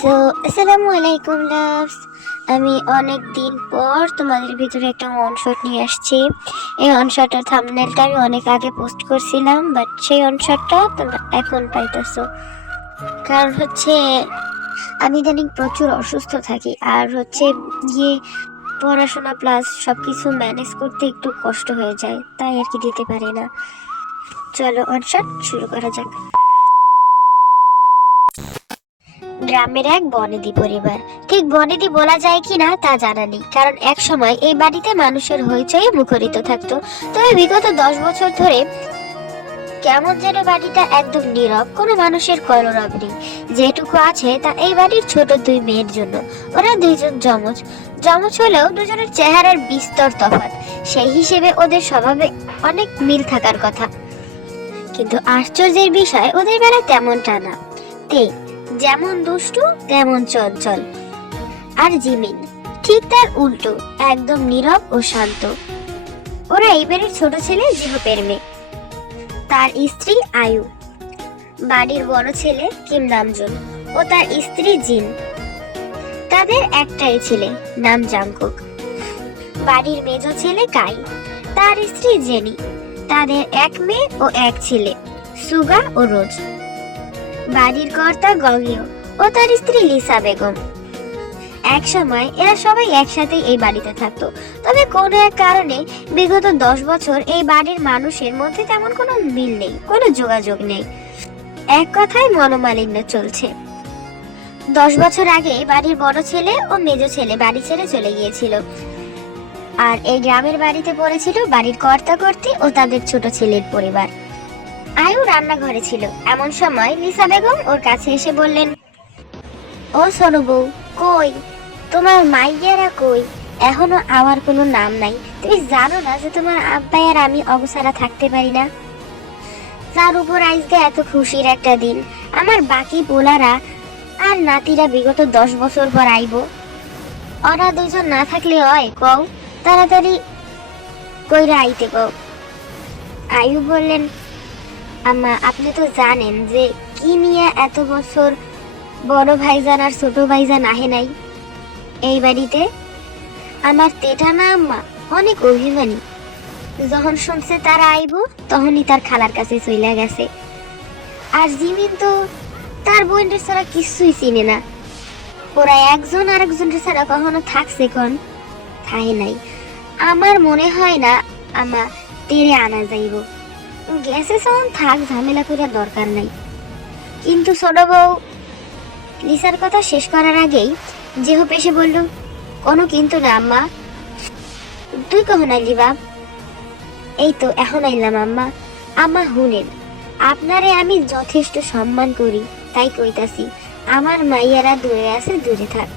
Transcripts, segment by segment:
So আসসালামু আলাইকুম loves. আমি অনেক দিন পর তোমাদের ভিতরে একটা অনশট নিয়ে আসছি। এই অনশটের থাম্বনেলটা আমি অনেক আগে পোস্ট করছিলাম, বাট সেই অনশটটা তোমরা এখন পাইতেছো। কারণ হচ্ছে আমি ইদানিং প্রচুর অসুস্থ থাকি, আর হচ্ছে গিয়ে পড়াশোনা প্লাস সবকিছু ম্যানেজ করতে একটু কষ্ট হয়ে যায়, তাই আর কি দিতে পারি না। চলো অনশট শুরু করা যাক। গ্রামের এক বনেদি পরিবার, ঠিক বনেদি বলা যায় কিনা তা জানা নেই, কারণ এক সময় এই বাড়িতে মানুষের হইচই মুখরিত থাকতো। তবে বিগত 10 বছর ধরে কেমন যেন বাড়িটা একদম নীরব, কোনো মানুষের কলরব নেই। যেটুকু আছে তা এই বাড়ির ছোট দুই মেয়ের জন্য। ওরা দুইজন যমজ যমজ হলেও দুজনের চেহারার বিস্তর তফাৎ। সেই হিসেবে ওদের স্বভাবে অনেক মিল থাকার কথা, কিন্তু আশ্চর্যের বিষয় ওদের বেলা তেমনটা না। তে যেমন দুষ্টু তেমন চঞ্চল, আর জিমিন ঠিক তার উল্টো, একদম নীরব ও শান্ত। ওরা এই বাড়ির ছোট ছেলে জিহপের মেয়ে, তার স্ত্রী আয়ু, বাড়ির বড় ছেলে কিম নামজুন ও তার স্ত্রী জিন। তাদের একটাই ছেলে, নাম জাংকুক। বাড়ির মেজ ছেলে কাই, তার স্ত্রী জেনি। তাদের এক মেয়ে ও এক ছেলে, সুগা ও রোজ। বাড়ির কর্তা গগিও ও তার স্ত্রী লিসা বেগম। এক সময় এরা সবাই একসাথে এই বাড়িতে থাকতো, তবে কোনো এক কারণে বিগত 10 বছর এই বাড়ির মানুষের মধ্যে তেমন কোনো মিল নেই, কোনো যোগাযোগ নেই। এক কথায় মনোমালিন্য চলছে। 10 বছর আগে বাড়ির বড় ছেলে ও মেজ ছেলে বাড়ি ছেড়ে চলে গিয়েছিল, আর এই গ্রামের বাড়িতে পড়েছিল বাড়ির কর্তা কর্ত্রী ও তাদের ছোট ছেলের পরিবার। আয়ু রান্নাঘরে ছিল, এমন সময় লিসা বেগম ওর কাছে এসে বললেন, ও সোনু বউ, কই তোমার মাইয়ারা কই? এখনো আমার কোনো নাম নাই। তুমি জানো না যে তোমার আব্বাই আর আমি অবসারা থাকতে পারি না? তার উপর আজকে এত খুশির একটা দিন, আমার বাকি পোলারা আর নাতিরা বিগত 10 বছর পর আইব। ওরা দুজন না থাকলে হয় কও, তাড়াতাড়ি কইরা আইতে কও। আয়ু বললেন, আম্মা আপনি তো জানেন যে কি নিয়ে এত বছর বড় ভাইজান আর ছোট ভাইজান আহে নাই এই বাড়িতে। আমার তেটা না আম্মা অনেক অভিমানী, যখন শুনছে তারা আইব তখনই তার খালার কাছে চইলা গেছে। আর জিমিন তো তার বোনদের ছাড়া কিছুই চিনে না। ওরা একজন আরেকজনের ছাড়া কখনো থাকছে কোন? থাহে নাই। আমার মনে হয় না আমা তেরে আনা যাইব। গেছে যখন থাক, ঝামেলা করে দরকার নাই। কিন্তু ছোট বউ লিসার কথা শেষ করার আগেই যেহপ এসে বলল, কোনো কিন্তু না আম্মা। তুই কখন আইলি বাপ? এই তো এখন আইলাম আম্মা। আম্মা হুনেন, আপনারে আমি যথেষ্ট সম্মান করি, তাই কইতাছি আমার মাইয়ারা দূরে আছে, দূরে থাক।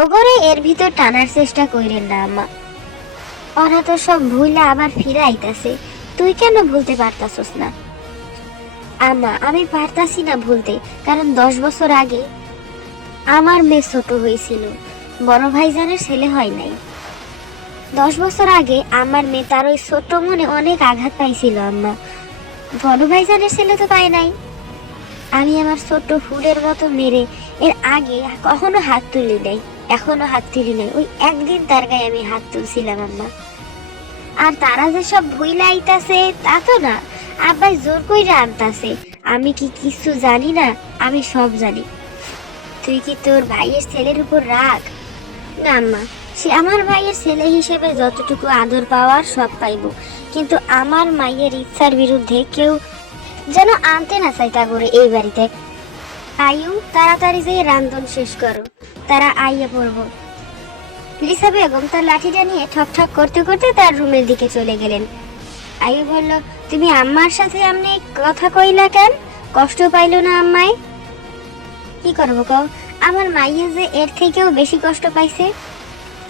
ওগরে এর ভিতর টানার চেষ্টা কইরেন না আম্মা। ওরা তো সব ভুইলা আবার ফিরে আইতাছে, তুই কেন ভুলতে পারতাছস না? আম্মা আমি পারতাছি না ভুলতে, কারণ 10 বছর আগে আমার মেয়ে ছোট হয়েছিল, বড় ভাইজানের ছেলে হয় নাই। 10 বছর আগে আমার মেয়ে তার ওই ছোট্ট মনে অনেক আঘাত পাইছিল আম্মা, বড় ভাইজানের ছেলে তো পায় নাই। আমি আমার ছোট্ট ফুলের মতো মেরে এর আগে কখনো হাত তুলি নাই, এখনো হাত তুলি নাই। ওই একদিন তার গায়ে আমি হাত তুলছিলাম আম্মা। আর তারা যে সব ভুইলা আইতাছে তা তো না, আব্বাই জোর কইরা আনতাছে। আমি কি কিছু জানি না? আমি সব জানি। তুই কি তোর ভাইয়ের ছেলের উপর রাগ? না আম্মা, সে আমার ভাইয়ের ছেলে হিসেবে যতটুকু আদর পাওয়ার সব পাইব, কিন্তু আমার মায়ের ইচ্ছার বিরুদ্ধে কেউ যেন আনতে না চাই তা করে এই বাড়িতে। আয়ু তাড়াতাড়ি যেয়ে রান্ধন শেষ করো, তারা আইয়া পড়ব। লিসা বেগম তার লাঠিটা নিয়ে ঠক ঠক করতে করতে তার রুমের দিকে চলে গেলেন। আয়ু বলল, তুমি আম্মার সাথে এমনি কথা কইলা কেন? কষ্ট পাইল না আম্মায়? কি করবো কও, আমার মাইয়া যে এর থেকেও বেশি কষ্ট পাইছে।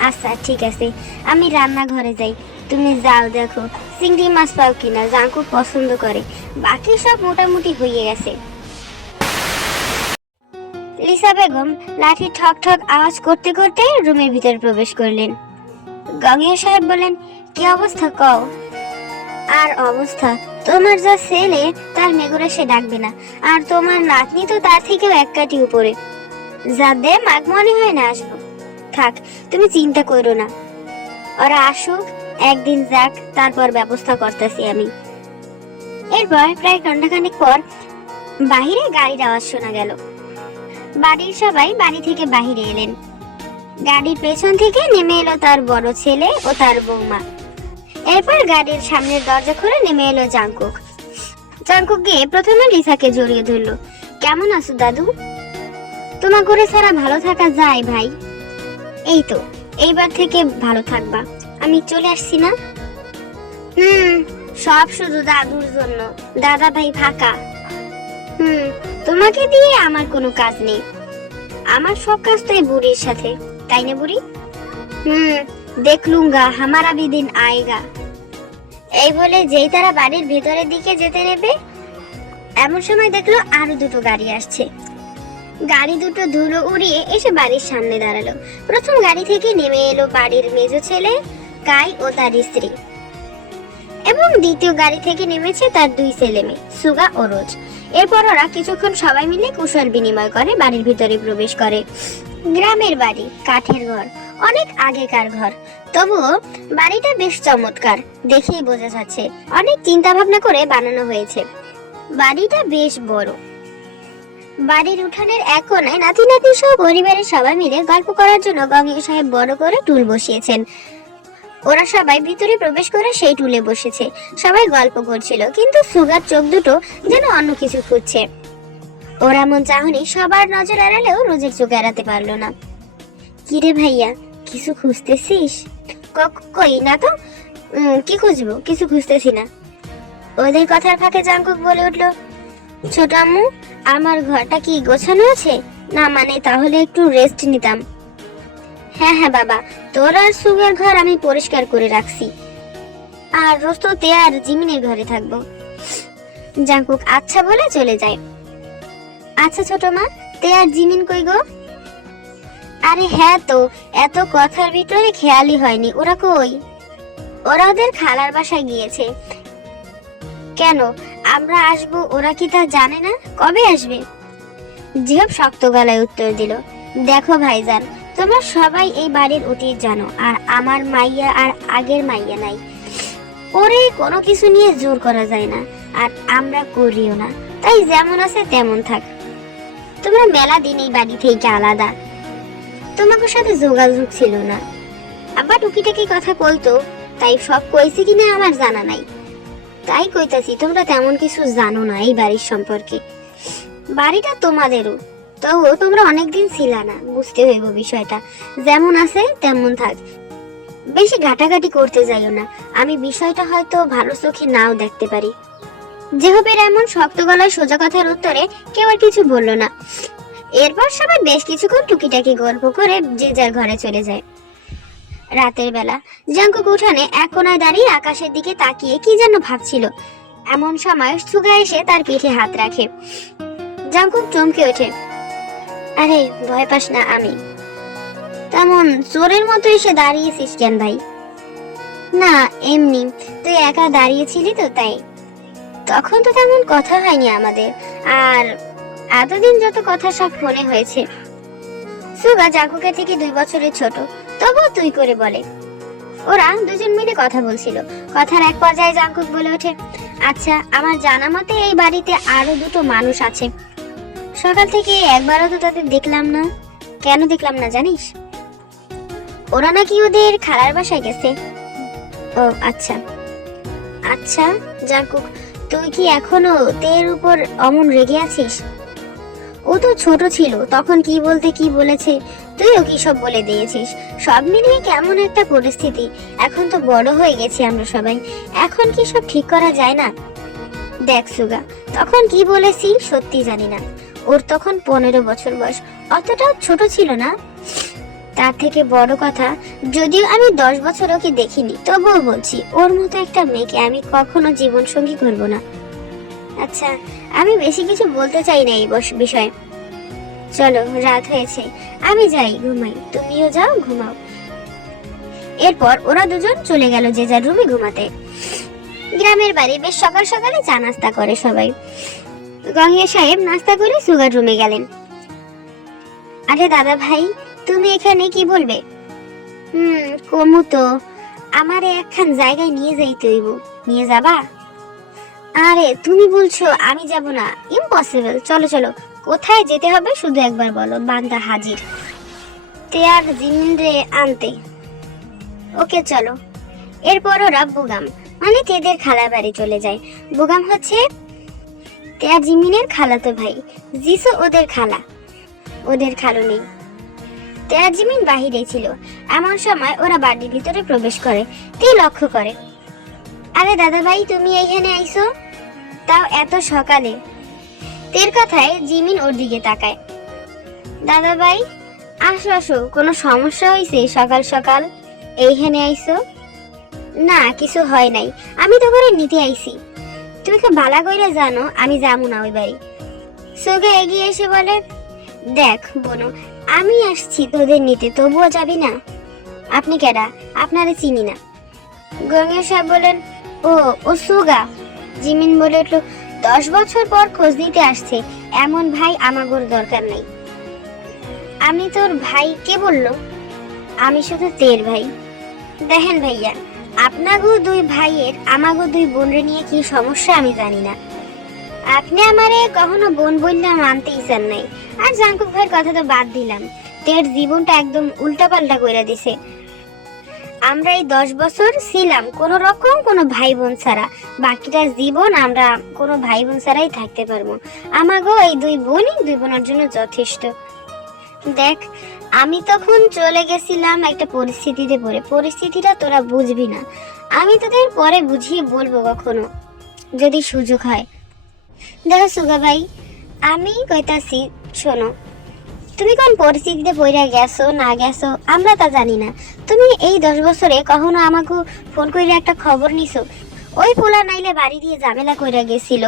আচ্ছা ঠিক আছে, আমি রান্নাঘরে যাই, তুমি যাও দেখো চিংড়ি মাছ পাও কিনা, জাঙ্কু পছন্দ করে। বাকি সব মোটামুটি হয়ে গেছে। লিসা বেগম লাঠি ঠক ঠক আওয়াজ করতে করতে রুমের ভিতর প্রবেশ করলেন। গঙ্গিয়া সাহেব বলেন, কি অবস্থা কও? আর অবস্থা, তোমার যা ছেলে তার মেগুরা সে ডাকবে না, আর তোমার নাতনি তো তার থেকেও এক কাঠি উপরে। যাদের মাঘ মনে হয় না আসবো। থাক, তুমি চিন্তা করো না, ওরা আসুক, একদিন যাক, তারপর ব্যবস্থা করতেছি আমি। এরপর প্রায় ঘন্টাখানেক পর বাহিরে গাড়ির আওয়াজ শোনা গেল। বাড়ির সবাই বাড়ি থেকে বাহিরে এলেন। গাড়ির পেছন থেকে নেমে এলো তার বড় ছেলে ও তার বৌমা। এরপর গাড়ির সামনের দরজা খুলে নেমে এলো জাংকুক। জাংকুক গিয়ে প্রথমে লিসাকে জড়িয়ে ধরলো। কেমন আছো দাদু? তোমার করে ছাড়া ভালো থাকা যায় ভাই? এই তো, এইবার থেকে ভালো থাকবা। আমি চলে আসছি না? সব শুধু দাদুর জন্য। দাদা ভাই ফাঁকা। তোমাকে দিয়ে আমার কোনো কাজ নেই। আমার সব কাজ তো এই বুড়ির সাথে, তাই না বুড়ি? দেখ লুঙ্গা, হামারা ভি দিন আয়েগা। এই বলে যেই তারা বাড়ির ভেতরের দিকে যেতে নেবে, এমন সময় দেখলো আরো দুটো গাড়ি আসছে। গাড়ি দুটো ধুলো উড়িয়ে এসে বাড়ির সামনে দাঁড়ালো। প্রথম গাড়ি থেকে নেমে এলো বাড়ির মেজ ছেলে কাই ও তার স্ত্রী, এবং দ্বিতীয় গাড়ি থেকে নেমেছে তার দুই ছেলে মেয়ে সুগা ও রোজ। এরপর ওরা কিছুক্ষণ সবাই মিলে কুশল বিনিময় করে বাড়ির ভিতরে প্রবেশ করে। গ্রামের বাড়ি, কাঠের ঘর, অনেক আগেকার ঘর, তবুও বাড়িটা বেশ চমৎকার, দেখেই বোঝা যাচ্ছে অনেক চিন্তা ভাবনা করে বানানো হয়েছে। বাড়িটা বেশ বড়। বাড়ির উঠানের এক কোণায় নাতি নাতি সহ পরিবারের সবাই মিলে গল্প করার জন্য গঙ্গিয়া সাহেব বড় করে টুল বসিয়েছেন। ওরা সবাই ভিতরে প্রবেশ করে সেই টুলে বসেছে। সবাই গল্প করছিল, কিন্তু সুগার চোখ দুটো যেন অন্য কিছু খুঁজছে। ওর এমন চাহনি সবার নজর এড়ালেও রোজের চোখ এড়াতে পারলো না। কিরে ভাইয়া, কিছু খুঁজতেছিস? কই না তো। কি খুঁজবো? কিছু খুঁজতেছি না। ওদের কথার ফাঁকে জাংকুক বলে উঠলো, ছোট আম্মু, আমার ঘরটা কি গোছানো আছে? না মানে তাহলে একটু রেস্ট নিতাম। হ্যাঁ হ্যাঁ বাবা, তোর আর সুগার ঘর আমি পরিষ্কার করে রাখছি, আর রোজ তো তে আর জিমিনের ঘরে থাকবো। জাংকুক আচ্ছা বলে চলে যায়। আচ্ছা ছোট মা, তে আর জিমিন কই গো? আরে হ্যাঁ তো, এত কথার ভিতরে খেয়ালই হয়নি, ওরা কই? ওরা ওদের খালার বাসায় গিয়েছে। কেন আমরা আসবো ওরা কি তা জানে না? কবে আসবে? জিহব শক্ত গলায় উত্তর দিল, দেখো ভাইজান, তোমরা সবাই এই বাড়ির অতীত জানো, আর আমার মাইয়া আর আগের মাইয়া নাই। ওরে কোনো কিছু নিয়ে জোর করা যায় না, আর আমরা করিও না, তাই যেমন আছে তেমন থাক। তোমরা মেলা দিন এই বাড়ি থেকে আলাদা, তোমাকে সাথে যোগাযোগ ছিল না। আবার টুকিটাকি কথা বলতো, তাই সব কইছি কিনা আমার জানা নাই। তাই কইতাছি তোমরা তেমন কিছু জানো না এই বাড়ির সম্পর্কে। বাড়িটা তোমাদেরও, তবুও তোমরা অনেকদিন ছিল না, বুঝতে হইব বিষয়টা। যেমন আছে তেমন থাক, বেশি ঘাটাঘাটি করতে যাইও না। আমি বিষয়টা হয়তো ভালো চোখে নাও দেখতে পারি। যেহবের এমন শক্ত গলায় সোজা কথার উত্তরে কেউ আর কিছু বলল না। এরপর সবাই বেশ কিছুক্ষণ টুকিটাকি গল্প করে যে যার ঘরে চলে যায়। রাতের বেলা জাংকুক উঠানে এক কোনায় দাঁড়িয়ে আকাশের দিকে তাকিয়ে কি যেন ভাবছিল। এমন সময় সুগা এসে তার পিঠে হাত রাখে। জাংকুক চমকে ওঠে, আরে ভয় পাস না, আমি। তেমন চোরের মতো এসে দাঁড়িয়েছিস কেন ভাই? না এমনি, তুই একা দাঁড়িয়েছিলি তো তাই। তখন তো তেমন কথা হয়নি আমাদের, আর এতদিন যত কথা সব ফোনে হয়েছে। সুগা জাংকুকের থেকে 2 বছরের ছোট, তবুও তুই করে বলে। ওরা দুজন মিলে কথা বলছিল। কথার এক পর্যায়ে জাংকুক বলে ওঠে, আচ্ছা আমার জানা মতে এই বাড়িতে আরো দুটো মানুষ আছে। সকাল থেকে একবারও তো তাদের দেখলাম না। কেন দেখলাম না জানিস? ওরা নাকি ওদের খালার বাসায় গেছে। ও আচ্ছা আচ্ছা। জাংকুক, তুই কি এখনো তের উপর অমন রেগে আছিস? ও তো ছোট ছিল, তখন কি বলতে কি বলেছে, তুইও কি সব বলে দিয়েছিস। সব মিলিয়ে কেমন একটা পরিস্থিতি। এখন তো বড় হয়ে গেছি আমরা সবাই, এখন কি সব ঠিক করা যায় না? দেখ সুগা, তখন কি বলেছি সত্যি জানি না। ওর তখন 15 বছর বয়স, অতটাও ছোট ছিল না। তার থেকে বড় কথা, যদিও আমি 10 বছর ওকে দেখিনি, তবুও বলছি ওর মতো একটা মেয়েকে আমি কখনো জীবন সঙ্গী করবো না। আচ্ছা, আমি বেশি কিছু বলতে চাই না এই বিষয়ে। চলো, রাত হয়েছে, আমি যাই ঘুমাই, তুমিও যাও ঘুমাও। এরপর ওরা দুজন চলে গেল যে যার রুমে ঘুমাতে। গ্রামের বাড়ি, বেশ সকাল সকালে চা নাস্তা করে সবাই। গঙ্গিয়া সাহেব নাস্তা করে সুগার রুমে গেলেন। আরে দাদা ভাই, তুমি এখানে কি বলবে? কমু তো, আমারে একখান জায়গায় নিয়ে যাইতে হইব। নিয়ে যাবা? আরে তুমি বলছো আমি যাব না? ইম্পসিবল। চলো চলো, কোথায় যেতে হবে শুধু একবার বলো, বান্দা হাজির। তেয়ার জিমিন রে আনতে। ওকে চলো। এরপর ওরা বুগাম মানে তেদের খালা বাড়ি চলে যায়। বুগাম হচ্ছে তেয়া জিমিনের খালাতো ভাই, জিসু ওদের খালা, ওদের খালু নেই। তেয়া জিমিন বাহিরে ছিল। এমন সময় ওরা বাড়ির ভিতরে প্রবেশ করে। তে লক্ষ্য করে, আরে দাদা ভাই তুমি এইখানে আইছো, তাও এত সকালে। তের কথায় জিমিন ওর দিকে তাকায়। দাদা ভাই আসো আসো, কোনো সমস্যা হয়েছে সকাল সকাল এইখানে আইছো? না কিছু হয় নাই, আমি তো করে নিতে আইছি। তুমি তো বালা কইরা জানো আমি যাবো না ওই বাড়ি। সোগা এগিয়ে এসে বলে, দেখ বোনো, আমি আসছি তোদের নিতে, তবুও যাবি না? আপনি কেডা? আপনারে চিনি না। গঙ্গা সাহেব বলেন, ও ও সোগা। জিমিন বলে উঠল, 10 বছর পর খোঁজ নিতে আসছে, এমন ভাই আমাগোর দরকার নাই। আমি তোর ভাই? কে বললো? আমি শুধু তের ভাই। দেখেন ভাইয়া, আপনাগো দুই ভাইয়ের আমাগো দুই বোনরে নিয়ে কি সমস্যা আমি জানি না। আপনি আমারে কখনো বোন বললে মানতেই চান নাই। আর জাঙ্কুক ভাইয়ের কথা তো বাদ দিলাম, তের জীবনটা একদম উল্টাপাল্টা কইরা দিছে। আমরা এই 10 বছর ছিলাম কোন রকম কোনো ভাই বোন ছাড়া, বাকিটা জীবন আমরা কোনো ভাই বোন ছাড়াই থাকতে পারবো। আমাগো এই দুই বোনের জন্য যথেষ্ট। দেখ, আমি তখন চলে গেছিলাম একটা পরিস্থিতিতে পড়ে, পরিস্থিতিটা তোরা বুঝবি না। আমি তোদের পরে বুঝিয়ে বলবো কখনো, যদি সুযোগ হয়। দেখো সুগা ভাই, আমি কইতাছি শোনো, তুমি কোন পরিস্থিতিতে পড়ে গেছো না গেছো আমরা তা জানি না। তুমি এই 10 বছরে কখনো আমাকে ফোন করে একটা খবর নিছো? ওই পোলা নাইলে বাড়ি দিয়ে ঝামেলা কইরা গেছিল,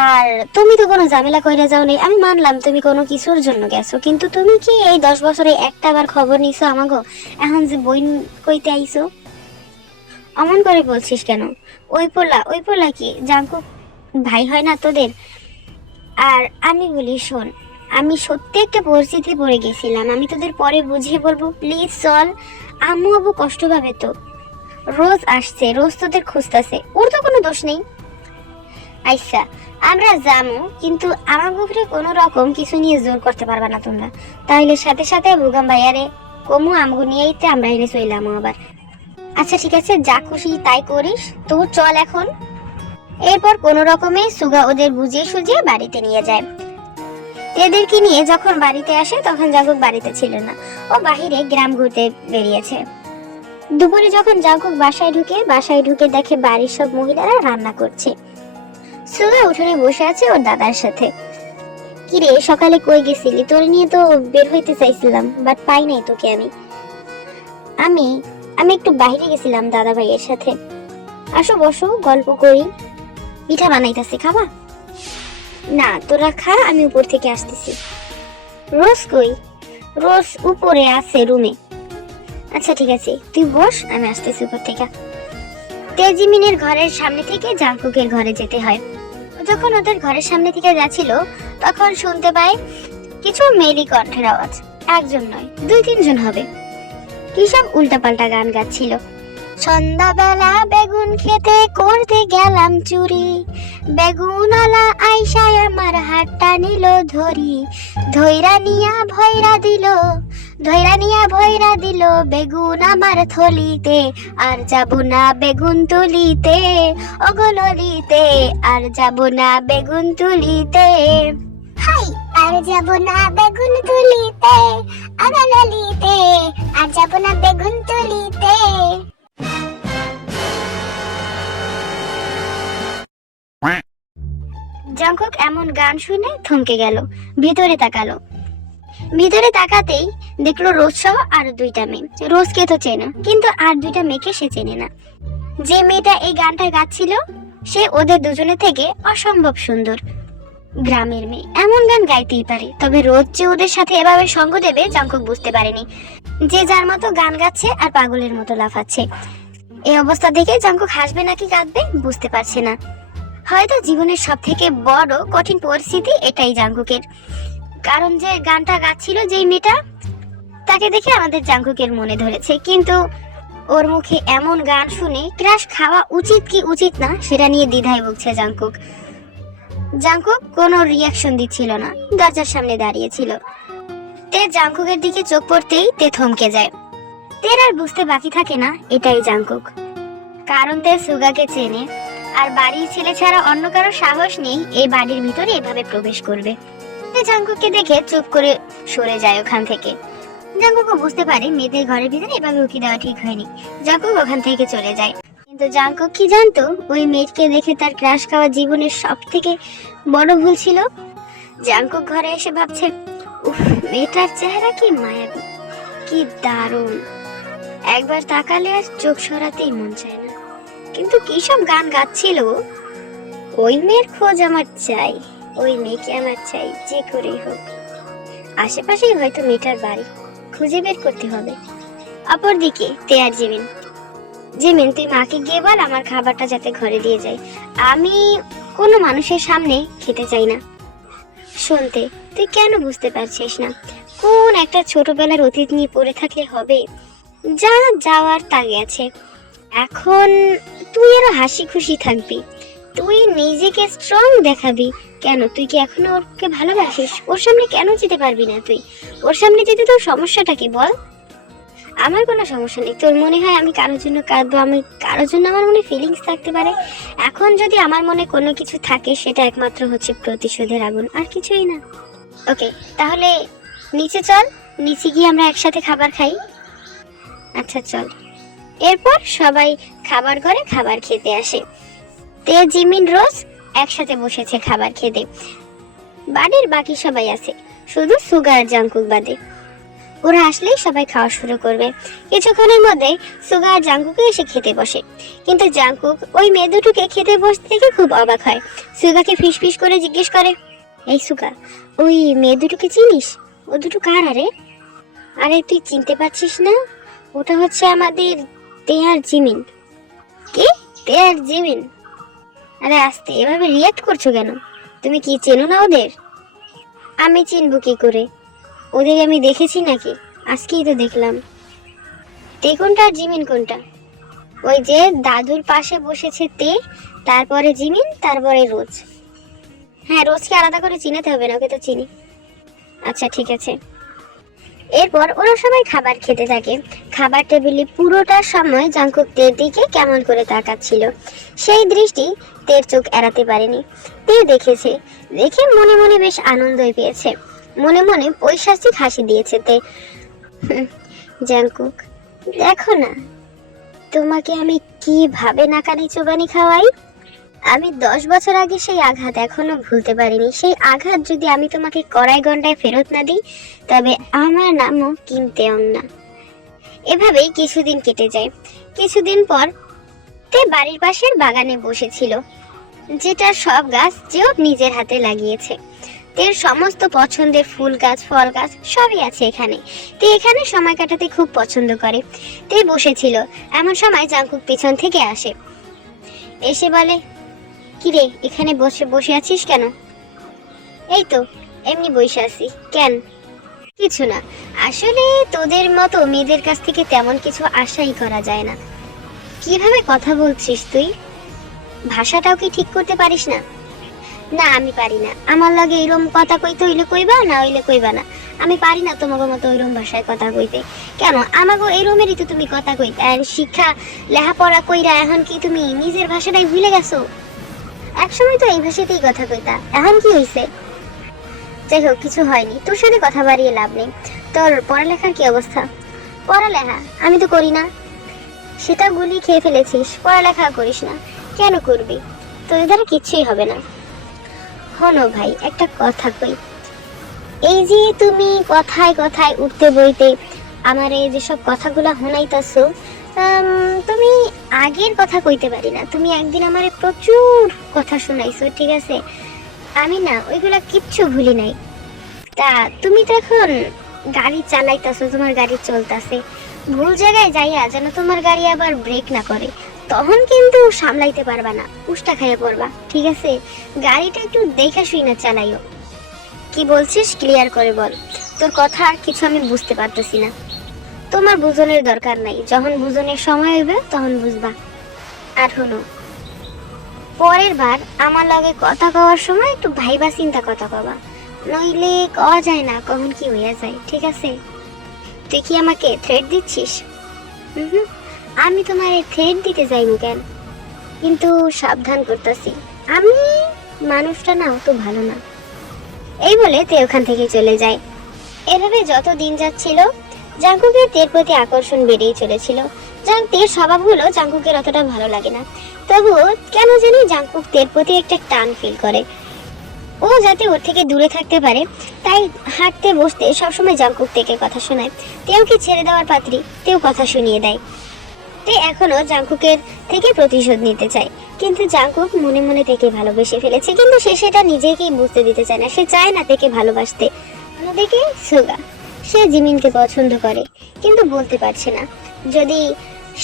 আর তুমি তো কোনো ঝামেলা কইরা যাও নাই। আমি মানলাম তুমি কোনো কিছুর জন্য গেছো, কিন্তু তুমি কি এই 10 বছরে একটা বার খবর নিছো আমাগো? এখন যে বইন কইতে আইছো, অমন করে বলছিস কেন? ওই পোলা কি জাঙ্কুক ভাই হয় না তোদের? আর আমি বলি শোন, আমি সত্যি একটা পরিস্থিতি পড়ে গেছিলাম, আমি তোদের পরে বুঝিয়ে বলবো, প্লিজ চল। আম্মু আবু কষ্ট পাবে তো, রোজ আসছে, রোজ তোদের খুঁজতেছে, ওর তো কোনো দোষ নেই। আচ্ছা আমরা যাবো, কিন্তু আমার উপরে কোনো রকম কিছু নিয়ে জোর করতে পারবা না তোমরা। তাইলে সাথে সাথে বুগাম ভাইয়ারে কমু আমগো নিয়ে আইতে, আমরা এনে চইলাম আবার। আচ্ছা ঠিক আছে, যা খুশি তাই করিস, তো চল এখন। এরপর কোনো রকমে সুগা ওদের বুঝিয়ে সুঝিয়ে বাড়িতে নিয়ে যায়। এদেরকে নিয়ে যখন বাড়িতে আসে তখন জাঙ্কুক বাড়িতে ছিল না, ও বাহিরে গ্রাম ঘুরতে বেরিয়েছে। দুপুরে যখন জাঙ্কুক বাসায় ঢুকে দেখে বাড়ির সব মহিলারা রান্না করছে। সুগা উঠোনে বসে আছে ওর দাদার সাথে। কিরে সকালে কই গেছিলি? তোর নিয়ে তো বের হইতে চাইছিলাম, বাট পাই নাই তোকে। আমি আমি একটু বাইরে গেছিলাম দাদা ভাইয়ের সাথে। আসো বসো, গল্প করি। পিঠা বানাইতেছে, খাবা? না তোরা খা, আমি উপর থেকে আসতেছি। রোজ কই? রোজ উপরে আছে রুমে। আচ্ছা ঠিক আছে, তুই বস, আমি আসতেছি উপর থেকে। তেজিমিনের ঘরের সামনে থেকে জাঙ্কুকের ঘরে যেতে হয়। যখন ওদের ঘরের সামনে থেকে যাচ্ছিল তখন শুনতে পায় কিছু মেলি কণ্ঠের আওয়াজ। একজন নয়, 2-3 জন হবে। কি সব উল্টাপাল্টা গান গাচ্ছিল। সন্ধ্যাবেলা বেগুন খেতে করতে গেলাম চুরি, বেগুনওয়ালা আইসায় আমার হাতটা নিল ধরি, ধৈরা নিয়া ভৈরা দিল বেগুন আমার থলিতে, আর যাব না বেগুন তুলিতে, ওগললিতে আর যাব না বেগুন তুলিতে। হাই, আর যাব না বেগুন তুলিতে, ওগললিতে আর যাব না বেগুন তুলিতে। জাঙ্কুক এমন গান শুনে থমকে গেল, ভিতরে তাকাতেই দেখলো রোজ সহ আরো 2টা মেয়ে। রোজকে তো চেনে, কিন্তু আর 2টা মেয়েকে সে চেনে না। যে মেয়েটা এই গানটা গাচ্ছিল সে ওদের দুজনের থেকে অসম্ভব সুন্দর। গ্রামের মেয়ে এমন গান গাইতেই পারে, তবে রোজ যে ওদের সাথে এভাবে সঙ্গ দেবে জাঙ্কুক বুঝতে পারেনি। যে যার মতো গান গাচ্ছে আর পাগলের মতো লাফাচ্ছে। এই অবস্থা দেখে জাঙ্কুক হাসবে নাকি কাঁদবে বুঝতে পারছে না। হয়তো জীবনের সব থেকে বড় কঠিন পরিস্থিতি এটাই জাঙ্কুকের। কারণ যে গানটা গাচ্ছিল যেই মেয়েটা, তাকে দেখে আমাদের জাঙ্কুকের মনে ধরেছে। কিন্তু ওর মুখে এমন গান শুনে ক্রাশ খাওয়া উচিত কি উচিত না সেটা নিয়ে দ্বিধায় ভুগছে জাঙ্কুক। জাঙ্কুক কোনো রিয়াকশন দিচ্ছিল না, দরজার সামনে দাঁড়িয়েছিল। তে জাঙ্কুকের দিকে চোখ পড়তেই তে থমকে যায়। তের আর বুঝতে বাকি থাকে না এটাই জাঙ্কুক, কারণ তে সুগাকে চেনে, আর বাড়ির ছেলে ছাড়া অন্য কারো সাহস নেই এই বাড়ির ভিতরে এভাবে প্রবেশ করবে। তে জাঙ্কুককে দেখে চুপ করে সরে যায় ওখান থেকে। জাঙ্কুকও বুঝতে পারে মেয়েদের ঘরের ভিতরে এভাবে উকি দেওয়া ঠিক হয়নি। জাঙ্কুক ওখান থেকে চলে যায়। কিন্তু জাঙ্কুক কি জানতো ওই মেয়েকে দেখে তার ক্রাশ খাওয়া জীবনের সব থেকে বড় ভুল ছিল। জাঙ্কুক ঘরে এসে ভাবছে, উফ, মেয়েটার চেহারা কি মায়াবী, কি দারুণ, একবার তাকালে আর চোখ সরাতেই মন চায় না। কিন্তু কি সব গান গাচ্ছিল। ওই মেয়ের খোঁজ আমার চাই, ওই মেয়েকে আমার চাই যে করেই হোক। আশেপাশেই হয়তো মেয়েটার বাড়ি, খুঁজে বের করতে হবে। অপরদিকে তে আর জিমিন। জিমিন, তুই মাকে গিয়ে বল আমার খাবারটা যাতে ঘরে দিয়ে যায়, আমি কোনো মানুষের সামনে খেতে চাই না। শুনতে তুই কেন বুঝতে পারছিস না কোন একটা ছোটবেলার অতীত নিয়ে পড়ে থাকলে হবে? যা যাওয়ার তা গেছে, এখন তুই আরো হাসি খুশি থাকবি, তুই নিজেকে স্ট্রং দেখাবি। কেন, তুই কি এখনো ওকে ভালোবাসিস? ওর সামনে কেন যেতে পারবি না তুই? ওর সামনে যেতে তোর সমস্যাটা কি বল? আমার কোনো সমস্যা নেই। তোর মনে হয় আমি কারোর জন্য কাঁদবো, আমি কারোর জন্য আমার মনে ফিলিংস থাকতে পারে? এখন যদি আমার মনে কোনো কিছু থাকে সেটা একমাত্র হচ্ছে প্রতিশোধের আগুন, আর কিছুই না। ওকে, তাহলে নিচে চল, নিচে গিয়ে আমরা একসাথে খাবার খাই। আচ্ছা চল। এরপর সবাই খাবার ঘরে খাবার খেতে আসে। তে, জিমিন, রোজ একসাথে বসেছে খাবার খেতে। বাড়ির বাকি সবাই আছে, শুধু সুগার জাঙ্কুক বাদে। ওরা আসলেই সবাই খাওয়া শুরু করবে। কিছুক্ষণের মধ্যে সুগা আর জাঙ্কুকে এসে খেতে বসে। কিন্তু জাঙ্কুক ওই মেয়ে দুটোকে খেতে বসতে দেখে খুব অবাক হয়। সুগাকে ফিসফিস করে জিজ্ঞেস করে, এই সুগা, ওই মেয়ে দুটোকে চিনিস? ও দুটো কার? আরে আরে তুই চিনতে পারছিস না? ওটা হচ্ছে আমাদের তে আর জিমিন। কি, তে আর জিমিন? আরে আস্তে, এভাবে রিয়াক্ট করছো কেন? তুমি কি চেনো না ওদের? আমি চিনবো কি করে? ওদের আমি দেখেছি নাকি? আজকেই তো দেখলাম। তে কোনটা আর জিমিন কোনটা? ওই যে দাদুর পাশে বসেছে তে, তারপরে জিমিন, তারপরে রোজ। হ্যাঁ, রোজকে আলাদা করে চিনাতে হবে না, ওকে তো চিনি। আচ্ছা ঠিক আছে। এরপর ওরা সবাই খাবার খেতে থাকে। খাবার টেবিলে পুরোটা সময় জাঙ্কুক তের দিকে কেমন করে তাকাচ্ছিল। সেই দৃষ্টি তের চোখ এড়াতে পারেনি। তে দেখেছে, দেখে মনে মনে বেশ আনন্দই পেয়েছে, মনে মনে পৈশাচিক হাসি দিয়েছে তে। জাঙ্কুক, দেখো না তোমাকে আমি কিভাবে নাকানি চোবানি খাওয়াই। আমি 10 বছর আগে সেই আঘাত এখনো ভুলতে পারিনি। সেই আঘাত যদি আমি তোমাকে কড়াই গন্ডায় ফেরত না দিই, তবে আমার নামও কিম তেয়ং না। এভাবেই কিছুদিন কেটে যায়। কিছুদিন পর তে বাড়ির পাশের বাগানে বসেছিল, যেটা সব গাছ যেও নিজের হাতে লাগিয়েছে। তের সমস্ত পছন্দের ফুল গাছ, ফল গাছ সবই আছে এখানে। তে এখানে সময় কাটাতে খুব পছন্দ করে। তে বসেছিল, এমন সময় জাঙ্কুক পেছন থেকে আসে, এসে বলে, কিরে এখানে বসে বসে আছিস কেন? এই তো এমনি বসে আছি। কেন? কিছু না, আসলে তোদের মতো মেয়েদের কাছ থেকে তেমন কিছু আশাই করা যায় না। কিভাবে কথা বলছিস তুই? ভাষাটাও কি ঠিক করতে পারিস না? না, আমি পারি না। আমার লাগে এরম কথা কইতে হইলে কইবা, না হইলে কইবা না। আমি পারি না তোমাকে মতো ওইরম ভাষায় কথা কইতে। কেন, আমাকে এইরমেরই তো তুমি কথা কইতে। আর শিক্ষা লেখাপড়া কইরা এখন কি তুমি নিজের ভাষাটাই ভুলে গেছো? একসময় তো এই ভাষাতেই কথা কইতা, এখন কি হয়েছে? যাই হোক, কিছু হয়নি, তোর সাথে কথা বাড়িয়ে লাভ নেই। তোর পড়ালেখার কি অবস্থা? পড়ালেখা আমি তো করি না। সেটা গুলি খেয়ে ফেলেছিস, পড়ালেখা করিস না, কেন করবি? তোর দ্বারা কিচ্ছুই হবে না। হনো ভাই, একটা কথা কই, এই যে তুমি কথায় কথায় উঠতে বইতে আমার এই যেসব কথাগুলা শোনাইতাছো, তুমি আগের কথা কইতে পারি না। তুমি একদিন আমারে প্রচুর কথা শোনাইছো, ঠিক আছে? আমি না ওইগুলা কিচ্ছু ভুলি নাই। তা তুমি তো এখন গাড়ি চালাইতাছো, তোমার গাড়ি চলতেছে, ভুল জায়গায় যাইয়া যেন তোমার গাড়ি আবার ব্রেক না করে, তখন কিন্তু সামলাইতে পারবা না, উষ্টা খাইয়া পড়বা, ঠিক আছে? গাড়িটা একটু দেখা শুই না চালাইও। কি বলছিস ক্লিয়ার করে বল, তোর কথা কিছু আমি বুঝতে পারতেছি না। তোমার বুঝনের দরকার নাই, যখন বুঝনের সময় হইবে তখন বুঝবা। আর হলো, পরের বার আমার লগে কথা কওয়ার সময় একটু ভাইবা চিন্তা কথা কবা, নইলে কওয়া যায় না কখন কি হইয়া যায়, ঠিক আছে? তুই কি আমাকে থ্রেট দিচ্ছিস? হুম, আমি তোমার থ্রেট দিতে যাইনি কেন, কিন্তু সাবধান করতেছি, আমি মানুষটা না অত ভালো না। এই বলে তে ওখান থেকে চলে যায়। এভাবে যত দিন যাচ্ছিল জাঙ্কুকের তের প্রতি আকর্ষণ বেড়েই চলেছিল। তের স্বভাবগুলো জাঙ্কুকের অতটা ভালো লাগে না, তবুও কেন জানি জাঙ্কুক তের প্রতি একটা টান ফিল করে। ও যাতে ওর থেকে দূরে থাকতে পারে তাই হাঁটতে বসতে সবসময় জাঙ্কুক তেকে কথা শোনায়। তেওকে ছেড়ে দেওয়ার পাত্রী, তেও কথা শুনিয়ে দেয়। তে এখনো জাঙ্কুকের থেকে প্রতিশোধ নিতে চায়, কিন্তু জাঙ্কুক মনে মনে তেকে ভালোবেসে ফেলেছে, কিন্তু সে সেটা নিজেকেই বুঝতে দিতে চায় না। সে চায় না তেকে ভালোবাসতে। অন্যদিকে সুগা, সে জিমিনকে পছন্দ করে কিন্তু বলতে পারছে না। যদি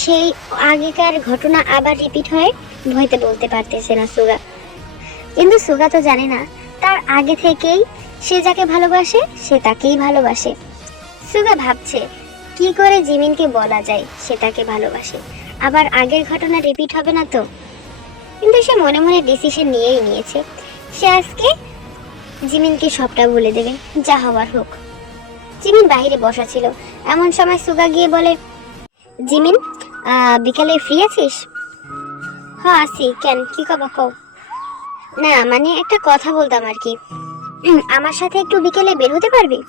সেই আগেকার ঘটনা আবার রিপিট হয়, ভয়তে বলতে পারতেছে না সুগা। কিন্তু সুগা তো জানে না তার আগে থেকেই সে যাকে ভালোবাসে সে তাকেই ভালোবাসে। সুগা ভাবছে কি করে জিমিনকে বলা যায় সে তাকে ভালোবাসে, আবার আগের ঘটনা রিপিট হবে না তো। কিন্তু সে মনে মনে ডিসিশন নিয়েই নিয়েছে, সে আজকে জিমিনকে সবটা বলে দেবে, যা হওয়ার হোক। জিমিন বাইরে বসা ছিল, এমন সময় সুগা গিয়ে বলে, জিমিন বিকালে ফ্রি আছিস? হ্যাঁ আছি, কেন কি খবর কও? না মানে একটা কথা বলতাম আর কি। আমার সাথে একটু বিকেলে বের হতে পারবি?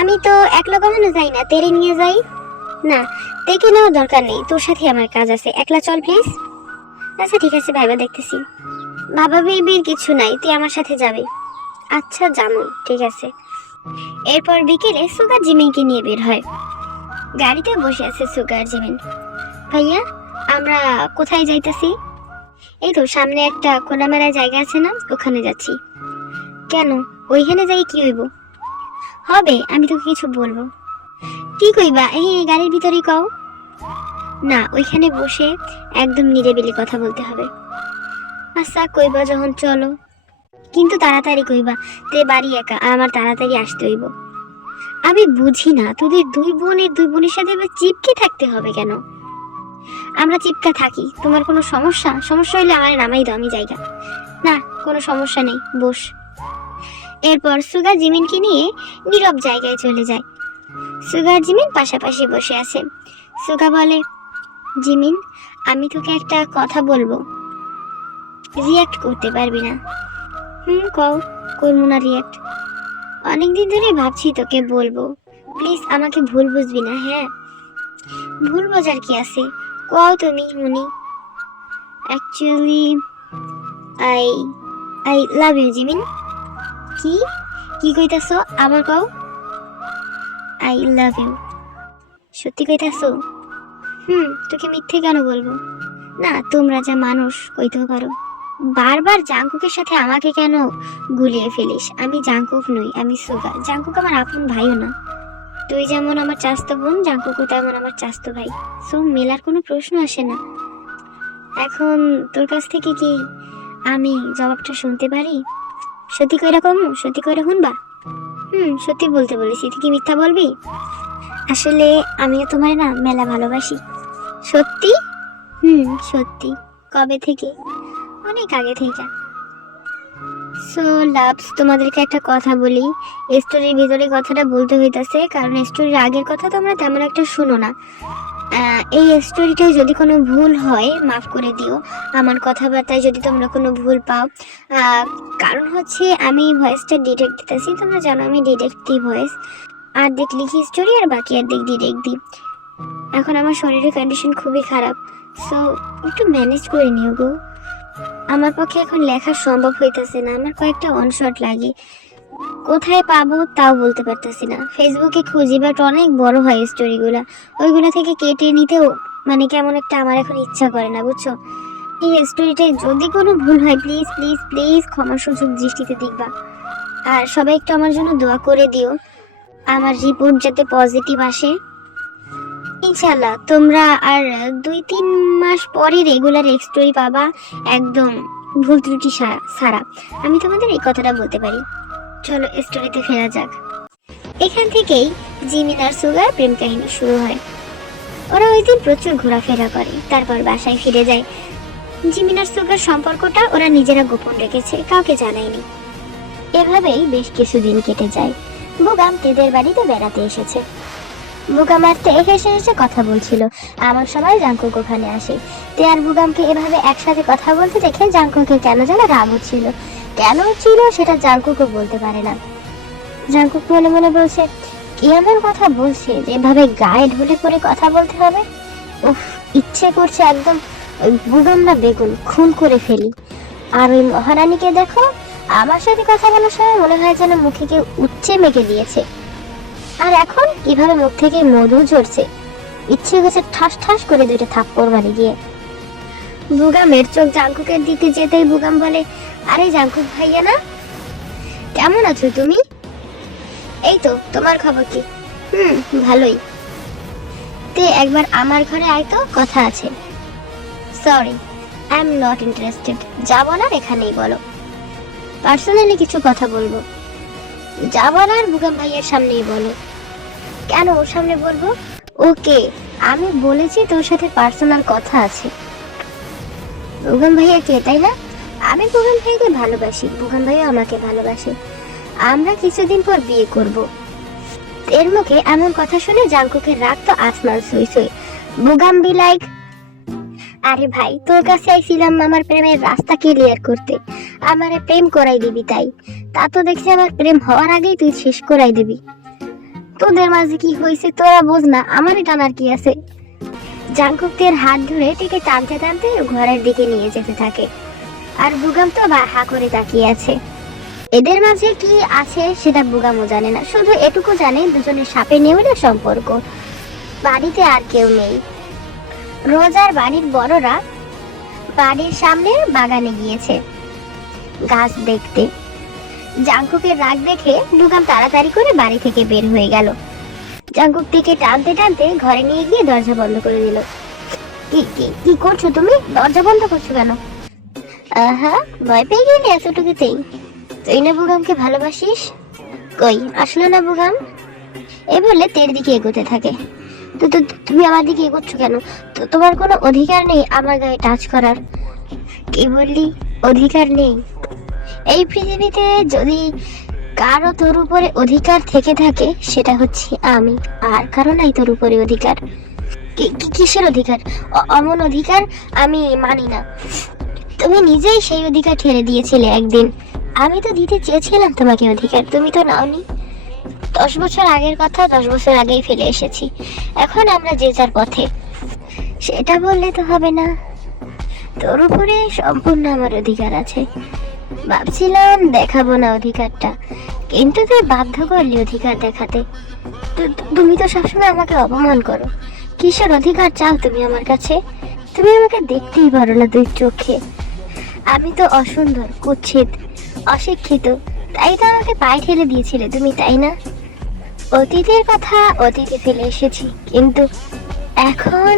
আমি তো একলা কখনো যাই না, তেরে নিয়ে যাই। না, তেকে নেওয়ার দরকার নেই, তোর সাথে আমার কাজ আছে, একলা চল প্লিজ। আচ্ছা ঠিক আছে ভাইবা দেখতেছি। বাবা বেবির কিছু নাই, তুই আমার সাথে যাবি। আচ্ছা জানো, ঠিক আছে। এরপর বিকেলে সুগার জিমিনকে নিয়ে বের হয়। গাড়িতে বসে আছে সুগার জিমিন। ভাইয়া আমরা কোথায় যাইতেছি? এই তো সামনে একটা খোলামেলা জায়গা আছে না, ওখানে যাচ্ছি। কেন, ওইখানে যাই কি হইব? হবে, আমি তোকে কিছু বলবো। কি কইবা? এই গাড়ির ভিতরেই কও। না, ওইখানে বসে একদম নিরিবিলি কথা বলতে হবে। আচ্ছা কইবা যখন চলো, কিন্তু তাড়াতাড়ি কইবা, তে বাড়ি একা, আমার তাড়াতাড়ি আসতে হইব। আমি বুঝি না তোদের দুই বোনের সাথে আবার চিপকে থাকতে হবে কেন? আমরা চিপকা থাকি, তোমার কোনো সমস্যা? সমস্যা হইলে আমার নামাই দাও, আমি জায়গা। না কোনো সমস্যা নেই, বস। এরপর সুগার জিমিনকে নিয়ে নীরব জায়গায় চলে যায়। সুগার জিমিন পাশাপাশি বসে আছে। সুগা বলে, জিমিন আমি তোকে একটা কথা বলবো, রিয়াক্ট করতে পারবি না? কও, করবো না রিয়াক্ট। অনেকদিন ধরে ভাবছি তোকে বলবো, প্লিজ আমাকে ভুল বুঝবি না, হ্যাঁ? ভুল বোঝার কি আছে, কও তুমি শুনি। Actually I I love you Jimin. কি কি কইতাছ আমার কও? I love you. সত্যি কইতাছ? তোকে মিথ্যে কেন বলবো? না তোমরা যা মানুষ কইতেও পারো। বারবার জাঙ্কুকের সাথে আমাকে কেন গুলিয়ে ফেলিস? আমি জাঙ্কুক নই, আমি সুগা। জাঙ্কুক আমার আপন ভাইও না। তুই যেমন আমার চাস্তো বোন, জাঙ্কুকও তেমন আমার চাস্তো ভাই। সো মেলার কোনো প্রশ্ন আসে না। এখন তোর কাছ থেকে কি আমি জবাবটা শুনতে পারি? সত্যি কইরা কম, সত্যি কইরা শুনবা? সত্যি বলতে বলেছি, তুই কি মিথ্যা বলবি? আসলে আমিও তোমার না মেলা ভালোবাসি। সত্যি? সত্যি। কবে থেকে? অনেক আগে থেকে। সো লাভস, তোমাদেরকে একটা কথা বলি, স্টোরির ভিতরে কথাটা বলতে হইতাছে কারণ স্টোরির আগের কথা তোমরা তেমন একটা শুনো না। এই স্টোরিটায় যদি কোনো ভুল হয় মাফ করে দিও, আমার কথাবার্তায় যদি তোমরা কোনো ভুল পাও। কারণ হচ্ছে আমি ভয়েসটা ডিরেক্ট দিতেছি, তোমরা জানো আমি ডিরেক্ট দিই ভয়েস, অর্ধেক লিখি স্টোরি আর বাকি অর্ধেক ডিরেক্ট দিই। এখন আমার শরীরের কন্ডিশন খুবই খারাপ, সো একটু ম্যানেজ করে নিও গো। আমার পক্ষে এখন লেখা সম্ভব হইতেছে না, আমার কয়েকটা অনশট লাগে, কোথায় পাবো তাও বলতে পারতেছি না। ফেসবুকে খুঁজি বাট অনেক বড় হয় স্টোরিগুলা, ওইগুলা থেকে কেটে নিতেও মানে কেমন একটা আমার এখন ইচ্ছা করে না, বুঝছো? এই স্টোরিটায় যদি কোনো ভুল হয় প্লিজ প্লিজ প্লিজ ক্ষমা সুযোগ দৃষ্টিতে দেখবা। আর সবাই একটু আমার জন্য দোয়া করে দিও, আমার রিপোর্ট যাতে পজিটিভ আসে ইনশাল্লাহ। তোমরা আর 2-3 মাস পরে রেগুলার স্টোরি পাবা, একদম ভুল ত্রুটি ছাড়া। আমি তোমাদের এই কথাটা বলতে পারি। চলো স্টোরিতে ফেরা যাক। এখান থেকেই জিমিন আর সুগার প্রেম কাহিনী শুরু হয়। ওরা ওই দিন প্রচুর ঘোরাফেরা করে, তারপর বাসায় ফিরে যায়। জিমিন আর সুগার সম্পর্কটা ওরা নিজেরা গোপন রেখেছে, কাউকে জানায়নি। এভাবেই বেশ কিছুদিন কেটে যায়। বুগাম তেদের বাড়িতে বেড়াতে এসেছে। বুগাম আর তে হেসে হেসে কথা বলছিল। আমার সময় জাঙ্কুক ওখানে আসে। তে আর বুগামকে এভাবে একসাথে কথা বলতে দেখে জাঙ্কুকের কেন যেন রাগ হচ্ছিল। কেন ছিল সেটা জাঙ্কুকও বলতে পারে না। জাঙ্কুক মনে মনে বলছে, কি এমন কথা বলছে যে এভাবে গায়ে ঢলে করে কথা বলতে হবে। উফ, ইচ্ছে করছে একদম ওই বুগাম না বেগুন খুন করে ফেলি। আর ওই মহারানীকে দেখো, আমার সাথে কথা বলার সময় মনে হয় যেন মুখে কেউ উচ্চে মেখে দিয়েছে। আর এখন কিভাবে মুখ থেকে মধু ঝরছে। ইচ্ছে হচ্ছে ঠাস ঠাস করে দুইটা থাপ্পড় মারি দিয়ে। বুগামের চোখ জাঙ্কুকের দিকে যেতেই বুগাম বলে, আরে জাঙ্কুক ভাইয়া না, কেমন আছো তুমি? এই তো, তোমার খবর কি? ভালোই। তে একবার আমার ঘরে আয় তো, কথা আছে। Sorry, I am not interested. যা বলার এখানেই বলো, পার্সোনালি কিছু কথা বলবো। যা বলার বুগাম ভাইয়ের সামনেই বলো। কেন ওর সামনে বলবো? ওকে, আমি বলেছি তোর সাথে পার্সোনাল কথা আছে। বুগাম ভাইয়া কে, তাই না? আমি বুগাম ভাইকে ভালোবাসি, বুগাম ভাইয়া আমাকে ভালোবাসে। আমরা কিছুদিন পর বিয়ে করব। এর মুখে এমন কথা শুনে জাঙ্কুকের রাগ তো আসমান ছুঁই ছুঁই। বুগাম বি লাইক, আরে ভাই, তোর কাছে আইছিলাম আমার প্রেমের রাস্তা ক্লিয়ার করতে, আমারে প্রেম করাই দিবি। তাই তা তো দেখছি আমার প্রেম হওয়ার আগেই তুই শেষ করাই দিবি। তোদের মাঝে কি হয়েছে তোরা বোঝ না, আমারই টানার কি আছে। জাঙ্কুকের হাত ধরে টেকে টানতে টানতে ঘরের দিকে নিয়ে যেতে থাকে। আর বুগাম তো হা করে তাকিয়ে আছে। এদের মাঝে কি আছে সেটা বুগামও জানে না, শুধু এটুকু জানে দুজনের সাপে নেউলে সম্পর্ক। বাড়িতে আর কেউ নেই। রোজার বাড়ির বড়রা বাড়ির সামনে বাগানে গিয়েছে গাছ দেখতে। জাঙ্কুকের রাগ দেখে বুগাম তাড়াতাড়ি করে বাড়ি থেকে বের হয়ে গেল। জাঙ্কুক থেকে টানতে টানতে ঘরে নিয়ে গিয়ে দরজা বন্ধ করে দিল। কি কি কি করছো তুমি? দরজা বন্ধ করছো কেন? আহা, ভয় পেয়ে গেলি এতটুকুতেই? তুই না বুগামকে ভালোবাসিস? কই, আসলো না বুগাম। এ বলে তের দিকে এগোতে থাকে। তো তুমি আমার দিকে এগোচ্ছ কেন? তো তোমার কোনো অধিকার নেই আমার গায়ে টাচ করার। কি বললি? অধিকার নেই? এই পৃথিবীতে যদি কারো তোর উপরে অধিকার থেকে থাকে সেটা হচ্ছে আমি। আর কারো নাই তোর উপরে অধিকার। কিসের অধিকার? অমন অধিকার আমি মানি না। তুমি নিজেই সেই অধিকার ঠেলে দিয়েছিলে একদিন। আমি তো দিতে চেয়েছিলাম তোমাকে অধিকার, তুমি তো নাওনি। 10 বছর আগের কথা 10 বছর আগেই ফেলে এসেছি। এখন আমরা যে যার পথে। সেটা বললে তো হবে না। তোর উপরে সম্পূর্ণ আমার অধিকার আছে। ভাবছিলাম দেখাবো না অধিকারটা, কিন্তু তুই বাধ্য করলি অধিকার দেখাতে। তুমি তো সবসময় আমাকে অপমান করো। কিসের অধিকার চাও তুমি আমার কাছে? তুমি আমাকে দেখতেই পারো না দুই চোখে। আমি তো অসুন্দর, কুৎসিত, অশিক্ষিত, তাই তো আমাকে পায়ে ঠেলে দিয়েছিলে তুমি, তাই না? অতীতের কথা অতীতে ফেলে এসেছি, কিন্তু এখন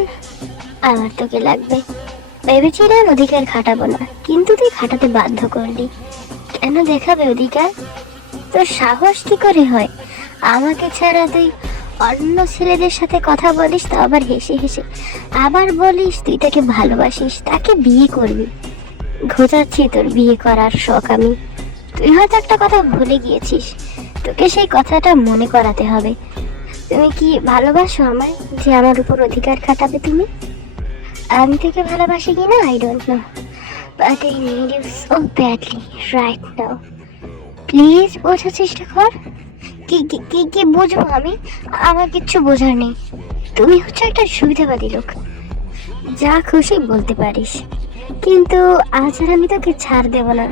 আমার তোকে লাগবে। ভেবেছিলাম অধিকার খাটাবো না, কিন্তু তুই খাটাতে বাধ্য করলি। কেন দেখাবে অধিকার? তোর সাহস কি করে হয় আমাকে ছাড়া তুই অন্য ছেলেদের সাথে কথা বলিস, তা আবার হেসে হেসে। আবার বলিস তুই তাকে ভালোবাসিস, তাকে বিয়ে করবি। ঘোচাচ্ছি তোর বিয়ে করার শখ আমি। তুই হয়তো একটা কথা ভুলে গিয়েছিস, তোকে সেই কথাটা মনে করাতে হবে। তুমি কি ভালোবাসো আমায়, যে আমার উপর অধিকার খাটাবে তুমি? আমি তোকে ভালোবাসি কিনা I don't know, but I need you so badly right now. Please বোঝার চেষ্টা কর। কি কি কি কি বুঝবো আমি? আমার কিচ্ছু বোঝার নেই। তুমি হচ্ছে একটা সুবিধাবাদী লোক, যা খুশি বলতে পারিস, কিন্তু আজ আর আমি তোকে ছাড় দেব না।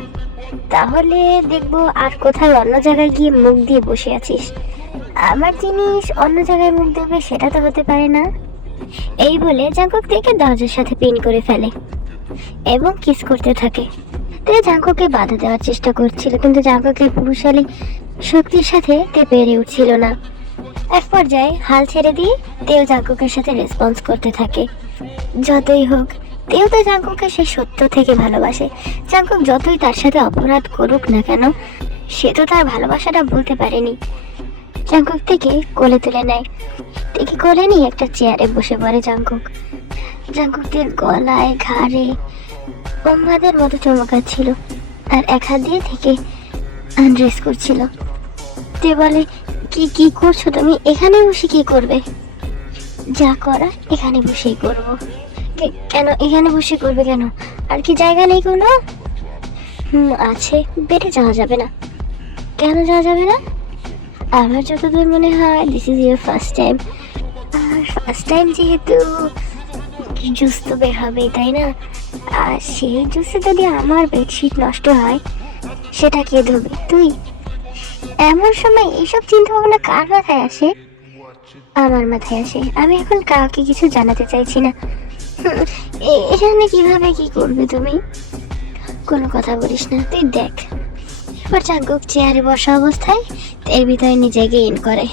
তাহলে দেখবো আর কোথায় অন্য জায়গায় গিয়ে মুখ দিয়ে বসে আছিস। আমার জিনিস অন্য জায়গায় মুখ দেবে সেটা তো হতে পারে না। এই বলে জাঙ্কুক থেকে দরজার সাথে পিন করে ফেলে এবং কিস করতে থাকে। তে জাঙ্কুককে বাধা দেওয়ার চেষ্টা করছিল, কিন্তু জাঙ্কুকের পুরুষালী শক্তির সাথে তে পেরে উঠছিল না। এক পর্যায়ে হাল ছেড়ে দিয়ে তেও জাঙ্কুকের সাথে রেসপন্স করতে থাকে। যতই হোক, তেও তো জাঙ্কুককে সে সত্য থেকে ভালোবাসে। জাঙ্কুক যতই তার সাথে অপরাধ করুক না কেন, সে তো তার ভালোবাসাটা ভুলতে পারেনি। জাঙ্কুক থেকে কোলে তুলে নেয়, থেকে কোলে নিয়ে একটা চেয়ারে বসে পড়ে জাঙ্কুক। জাঙ্কুকের গলায় ঘাড়ে বোমাদের মতো চমকাচ্ছিল, আর এক হাত দিয়ে থেকে আনড্রেস করছিল। তে বলে, কি কি করছো তুমি? এখানে বসে কি করবে? যা করার এখানে বসেই করবো। কেন এখানে বসে করবে কেন? আর কি জায়গা নেই কোনো? আছে, বেড়ে যাওয়া যাবে না। কেন যাওয়া যাবে না? আমার যতদূর মনে হয় this is your first time. আর ফার্স্ট টাইম যেহেতু জুস তো বের হবেই, তাই না? আর সেই জুসে যদি আমার বেডশিট নষ্ট হয়, সেটা কে ধোবে? তুই? এমন সময় এইসব চিন্তা ভাবনা কার মাথায় আসে? আমার মাথায় আসে। আমি এখন কাউকে কিছু জানাতে চাইছি না। এখানে কিভাবে কি করবে তুমি? কোনো কথা বলিস না, তুই দেখ। এরপর জাঙ্কুক চেয়ারে বসা অবস্থায় এর ভিতরে নিজেকে ইন করে।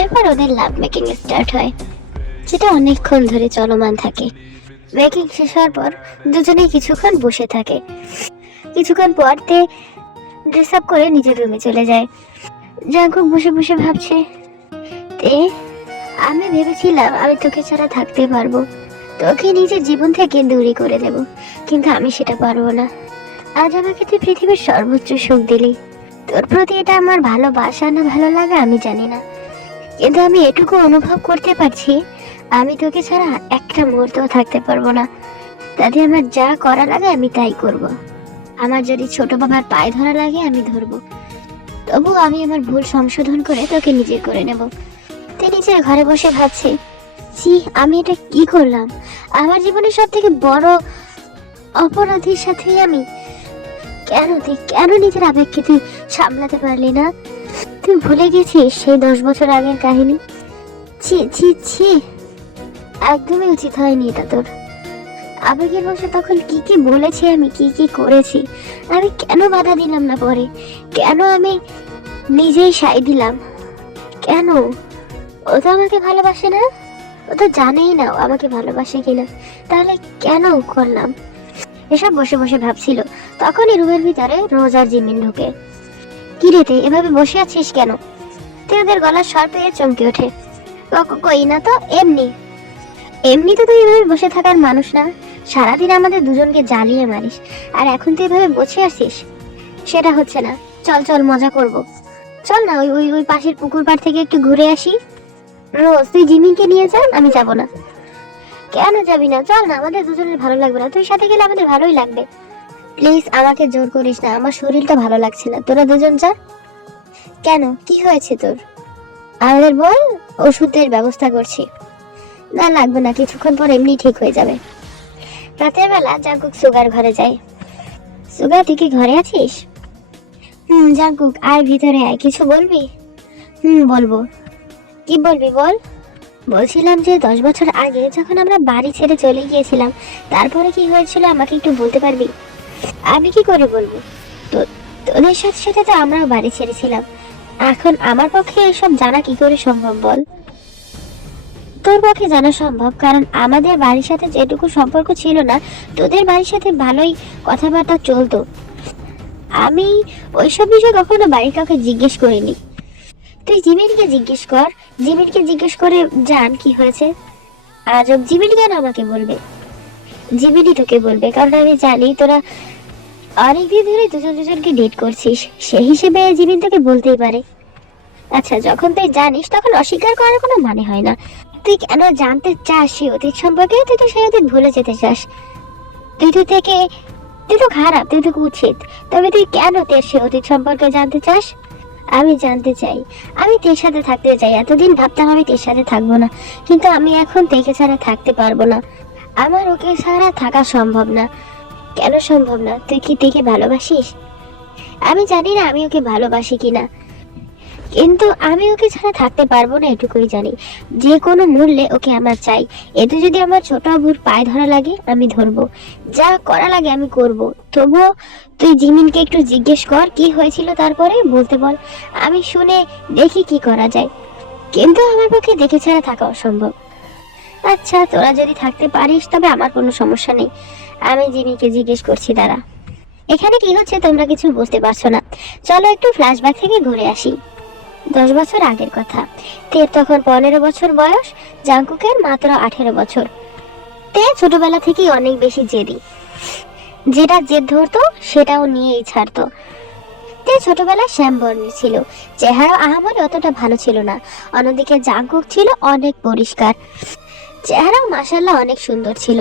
এরপর ওদের লাভ মেকিং স্টার্ট হয়, যেটা অনেকক্ষণ ধরে চলমান থাকে। মেকিং শেষ হওয়ার পর দুজনেই কিছুক্ষণ বসে থাকে। কিছুক্ষণ পর তে ড্রেস আপ করে নিজের রুমে চলে যায়। জাঙ্কুক বসে বসে ভাবছে, তে আমি ভেবেছিলাম আমি তোকে ছাড়া থাকতে পারবো, তোকে নিজের জীবন থেকে দূরে করে দেব, কিন্তু আমি সেটা পারবো না। আজ আমাকে তুই পৃথিবীর সর্বোচ্চ সুখ দিলি। তোর প্রতি এটা আমার ভালোবাসা না ভালো লাগা আমি জানি না, কিন্তু আমি এটুকু অনুভব করতে পারছি আমি তোকে ছাড়া একটা মুহূর্তও থাকতে পারবো না। তাতে আমার যা করা লাগে আমি তাই করব। আমার যদি ছোট বাবার পায়ে ধরা লাগে আমি ধরবো, তবু আমি আমার ভুল সংশোধন করে তোকে নিজে করে নেব। তুই নিজের ঘরে বসে ভাবছি, ছি আমি এটা কি করলাম? আমার জীবনের সব থেকে বড় অপরাধীর সাথে আমি। তুই কেন নিজের আবেগকে তুই সামলাতে পারলি না? তুই ভুলে গেছিস সেই 10 বছর আগের কাহিনী? ছি ছি ছি, একদমই উচিত হয়নি এটা তোর। আবেগের বসে তখন কি কি বলেছি আমি, কি কি করেছি, আমি কেন বাধা দিলাম না পরে? কেন আমি নিজেই সাই দিলাম? কেন? ও তো আমাকে ভালোবাসে না, ও তো জানেই না ও আমাকে ভালোবাসে কিনা, তাহলে কেন করলাম? এসব বসে বসে ভাবছিল, তখনই রুমের ভিতরে রোজ আর জিমিন ঢুকে। কি রে তুই এভাবে বসে আছিস কেন? তুই ওদের গলার স্বর পেয়ে চমকে ওঠে। কই না তো, এমনি। এমনি তো তুই এভাবে বসে থাকার মানুষ না, সারাদিন আমাদের দুজনকে জ্বালিয়ে মারিস, আর এখন তুই এভাবে বসে আসিস? সেটা হচ্ছে না, চল চল মজা করব। চল না ওই ওই ওই পাশের পুকুর পাড় থেকে একটু ঘুরে আসি। রোজ তুই জিমিনকে নিয়ে যা, আমি যাব না। কেন যাবি না? চল না, আমাদের দুজনের ভালো লাগবে না? তুই সাথে গেলে আমাদের ভালোই লাগবে। প্লিজ আমাকে জোর করিস না, আমার শরীরটা ভালো লাগছে না, তোরা দুজন যা। কেন, কি হয়েছে তোর? আমাদের বল, ওষুধের ব্যবস্থা করছি। না লাগবে না, কিছুক্ষণ পর এমনি ঠিক হয়ে যাবে। রাতের বেলা জাঙ্কুক সুগার ঘরে যায়। সুগা তুই কি ঘরে আছিস? জাঙ্কুক আয় ভিতরে আয়, কিছু বলবি? বলবো। কি বলবি বল। বলছিলাম যে 10 বছর আগে যখন আমরা বাড়ি ছেড়ে চলে গিয়েছিলাম, তারপরে কি হয়েছিল আমাকে একটু বলতে পারবি? আমি কি করে বলবো? তোদের সাথে সাথে তো আমরাও বাড়ি ছেড়েছিলাম। এখন আমার পক্ষে এসব জানা কি করে সম্ভব বল? তোর পক্ষে জানা সম্ভব, কারণ আমাদের বাড়ির সাথে যেটুকু সম্পর্ক ছিল না, তোদের বাড়ির সাথে ভালোই কথাবার্তা চলতো। আমি ওইসব বিষয়ে কখনো বাড়ির কাউকে জিজ্ঞেস করিনি। তুই জিমিনকে জিজ্ঞেস কর, জিমিনকে জিজ্ঞেস করে জান কি হয়েছে। আজব, জিমিন কেন আমাকে বলবে? জিমিনই তোকে বলবে, কারণ আমি জানি তোরা অনেকদিন ধরে দুজন দুজনকে ডেট করছিস, সেই হিসেবে জিমিন তোকে বলতেই পারে। আচ্ছা, যখন তুই জানিস তখন অস্বীকার করার কোনো মানে হয় না। তুই কেন জানতে চাস সেই অতীত সম্পর্কে? তুই তো সেই অতীত ভুলে যেতে চাস। তুই তো খারাপ, তুই তো কুৎসিত, তবে তুই কেন তোর সেই অতীত সম্পর্কে জানতে চাস? আমি জানতে চাই, আমি তোর সাথে থাকতে চাই। এতদিন ভাবতাম আমি তোর সাথে থাকবো না, কিন্তু আমি এখন তোকে ছাড়া থাকতে পারবো না। আমার ওকে ছাড়া থাকা সম্ভব না। কেন সম্ভব না? তুই কি তোকে ভালোবাসিস? আমি জানি না আমি ওকে ভালোবাসি কিনা, কিন্তু আমি ওকে ছাড়া থাকতে পারবো না এটুকুই জানি। যে কোনো মূল্যে ওকে আমার চাই। এতে যদি আমার ছোট আবুর পায়ে ধরা লাগে আমি ধরবো, যা করা লাগে আমি করব। তবুও তুই জিমিনকে একটু জিজ্ঞেস কর কি হয়েছিল, তারপরে বলতে বল, আমি শুনে দেখি কি করা যায়। কিন্তু আমার পক্ষে দেখে ছাড়া থাকা অসম্ভব। আচ্ছা, তোরা যদি থাকতে পারিস তবে আমার কোনো সমস্যা নেই। আমি জিমিকে জিজ্ঞেস করছি, দাঁড়া। এখানে কি হচ্ছে তোমরা কিছু বুঝতে পারছো না। চলো একটু ফ্ল্যাশব্যাক থেকে ঘুরে আসি। 10 বছর আগের কথা। তের তখন 15 বছর বয়স, জাঙ্কুকের মাত্র 18 বছর। তে ছোটবেলা থেকেই অনেক বেশি জেদি, যেটা জেদ ধরতো সেটাও নিয়েই ছাড়তো। তে ছোটবেলায় শ্যামবর্ণের ছিল, চেহারা আহামরি অতটা ভালো ছিল না। অন্যদিকে জাঙ্কুক ছিল অনেক পরিষ্কার, চেহারাও মাশাআল্লাহ অনেক সুন্দর ছিল।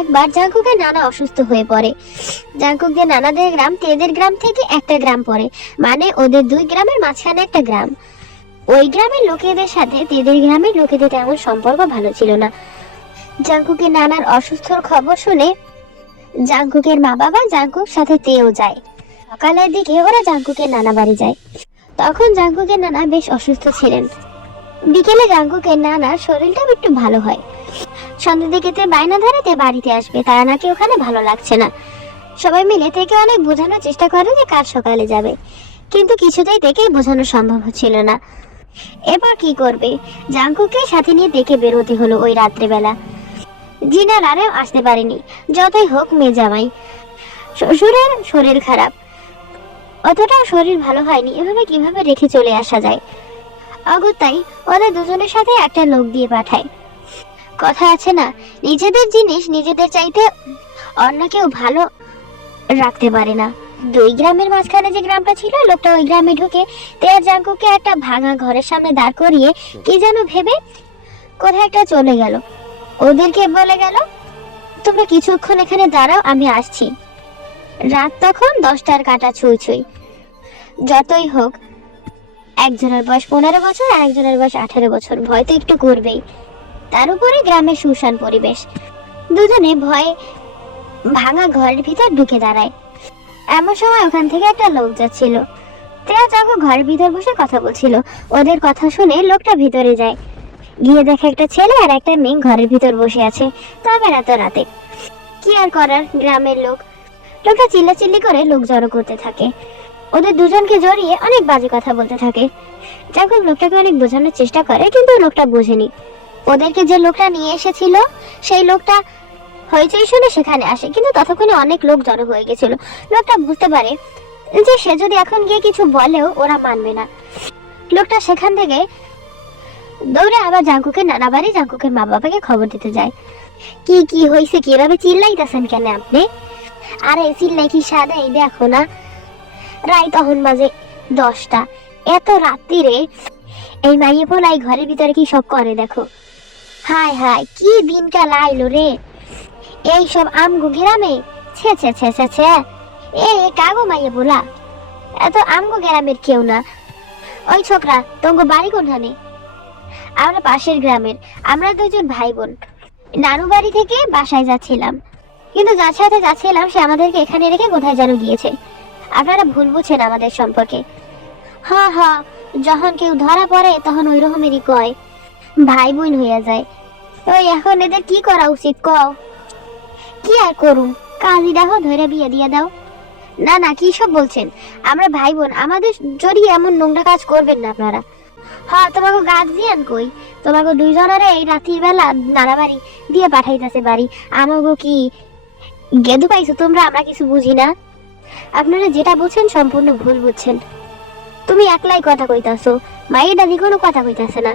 একবার জাঙ্কুকের নানা অসুস্থ হয়ে পড়ে। জাঙ্কুকদের নানাদের গ্রাম তেদের গ্রাম থেকে একটা গ্রাম পড়ে, মানে ওদের 2 গ্রামের মাঝখানে একটা গ্রাম। ওই গ্রামের লোকেদের সাথে তেদের গ্রামের লোকেদের তেমন সম্পর্ক ভালো ছিল না। জাঙ্কুকের নানার অসুস্থর খবর শুনে জাঙ্কুকের মা বাবা জাঙ্কুক সাথে তেও যায়। সকালের দিকে ওরা জাঙ্কুকের নানা বাড়ি যায়। তখন জাঙ্কুকের নানা বেশ অসুস্থ ছিলেন। বিকেলে জাঙ্কুকের নানার শরীরটা একটু ভালো হয়। সন্ধ্যের দিকে তে বায়না ধরে তে বাড়িতে আসবে, তারা নাকি ওখানে ভালো লাগছে না। সবাই মিলে থেকে অনেক বোঝানোর চেষ্টা করে যে কাল সকালে যাবে, কিন্তু কিছুতেই দেখে বোঝানো সম্ভব হচ্ছিল না। এরপর কি করবে, জাঙ্কুকে সাথে নিয়ে দেখে বেরোতে হলো ওই রাত্রেবেলা। জিনার আরেও আসতে পারেনি। যতই হোক মেয়ে জামাই, শ্বশুরের শরীর খারাপ, অতটাও শরীর ভালো হয়নি, এভাবে কিভাবে রেখে চলে আসা যায়। অগত্যাই ওদের দুজনের সাথে একটা লোক দিয়ে পাঠায়। কথা আছে না, নিজেদের জিনিস নিজেদের চাইতে অন্য কেউ ভালো রাখতে পারে না। 2 গ্রামের মাঝখানে যে গ্রামটা ছিল, লোকটা ওই গ্রামে ঢুকে তেয়ার জাঙ্কুকে একটা ভাঙা ঘরের সামনে দাঁড় করিয়ে কি যেন ভেবে কোথায় একটা চলে গেল। ওদেরকে বলে গেল, তোমরা কিছুক্ষণ এখানে দাঁড়াও, আমি আসছি। রাত তখন 10টার কাটা ছুঁই ছুঁই। যতই হোক, একজনের বয়স 15 বছর আর একজনের বয়স 18 বছর, ভয় তো একটু করবেই। তার উপরে গ্রামের শুনশান পরিবেশ। দুজনে ভয়ে ভাঙা ঘরের ভিতর ঢুকে দাঁড়ায়। এমন সময় ওখান থেকে একটা লোক যাচ্ছিল। তেয়া যখন ঘরের ভিতর বসে কথা বলছিল, ওদের কথা শুনে লোকটা ভিতরে যায়। গিয়ে দেখে একটা ছেলে আর একটা মেয়ে ঘরের ভিতর বসে আছে, তবে এত রাতে। কি আর করার, গ্রামের লোক। লোকটা চিল্লাচিল্লি করে লোক জড়ো করতে থাকে, ওদের দুজনকে জড়িয়ে অনেক বাজে কথা বলতে থাকে। যখন লোকটাকে অনেক বোঝানোর চেষ্টা করে, কিন্তু লোকটা বোঝেনি। ওদেরকে যে লোকটা নিয়ে এসেছিল সেই লোকটা হইচই শুনে সেখানে আসে, কিন্তু ততক্ষণে অনেক লোক জড়ো হয়ে গেছিল। লোকটা বুঝতে পারে যে সে যদি এখন গিয়ে কিছু বলেও ওরা মানবে না। লোকটা সেখান থেকে দৌড়ে আবার জাঙ্কুকের নানা বাড়ি জাঙ্কুকের মা বাবাকে খবর দিতে যায়। কি কি হয়েছে, কিভাবে চিল্লাইতেছেন কেন আপনি? আরে চিল্লাই কি সাদা, এই দেখো না রাই তখন বাজে 10টা, এত রাত্রিরে এই মাইয়ে পোলাই ঘরের ভিতরে কি সব করে দেখো। হায় হায়, কি দিনকাল আইলো রে এই সব আমগো গ্রামে। ছে ছে ছে ছে ছে, এ কাগো মাইয়ে পোলা, এত আমগো গ্রামের কেউ না। ওই ছোকরা, তোমার বাড়ি কোনখানে? আমরা পাশের গ্রামের, আমরা 2জন ভাই বোন। নানু বাড়ি থেকে বাসায় যাচ্ছিলাম, কিন্তু যার সাথে যাচ্ছিলাম সে আমাদেরকে এখানে রেখে কোথায় যেন গিয়েছে। আপনারা ভুল বুঝছেন আমাদের সম্পর্কে। হ্যাঁ হ্যাঁ, যখন কেউ ধরা পড়ে তখন ওই রকমেরই কয়, ভাই বোন হইয়া যায়। ওই এখন এদের কি করা উচিত কও? কি আর করুম, কাজী দেখো ধরে বিয়ে দিয়ে দাও। না না, কি সব বলছেন, আমরা ভাই বোন, আমাদের জড়িয়ে এমন নোংরা কাজ করবেন না আপনারা। হ্যাঁ, তোমাকে গাছ দিয়ান কই? তোমাকে 2জনের এই রাত্রির বেলা নানা বাড়ি দিয়ে পাঠাইতেছে বাড়ি। আমাকে কি গেদু পাইছো তোমরা? আমরা কিছু বুঝি না। আপনারা যেটা বুঝছেন সম্পূর্ণ ভুল বুঝছেন। তুমি একলাই কথা কইতাছো, মায়ের দাদি কোনো কথা কইতাছে না।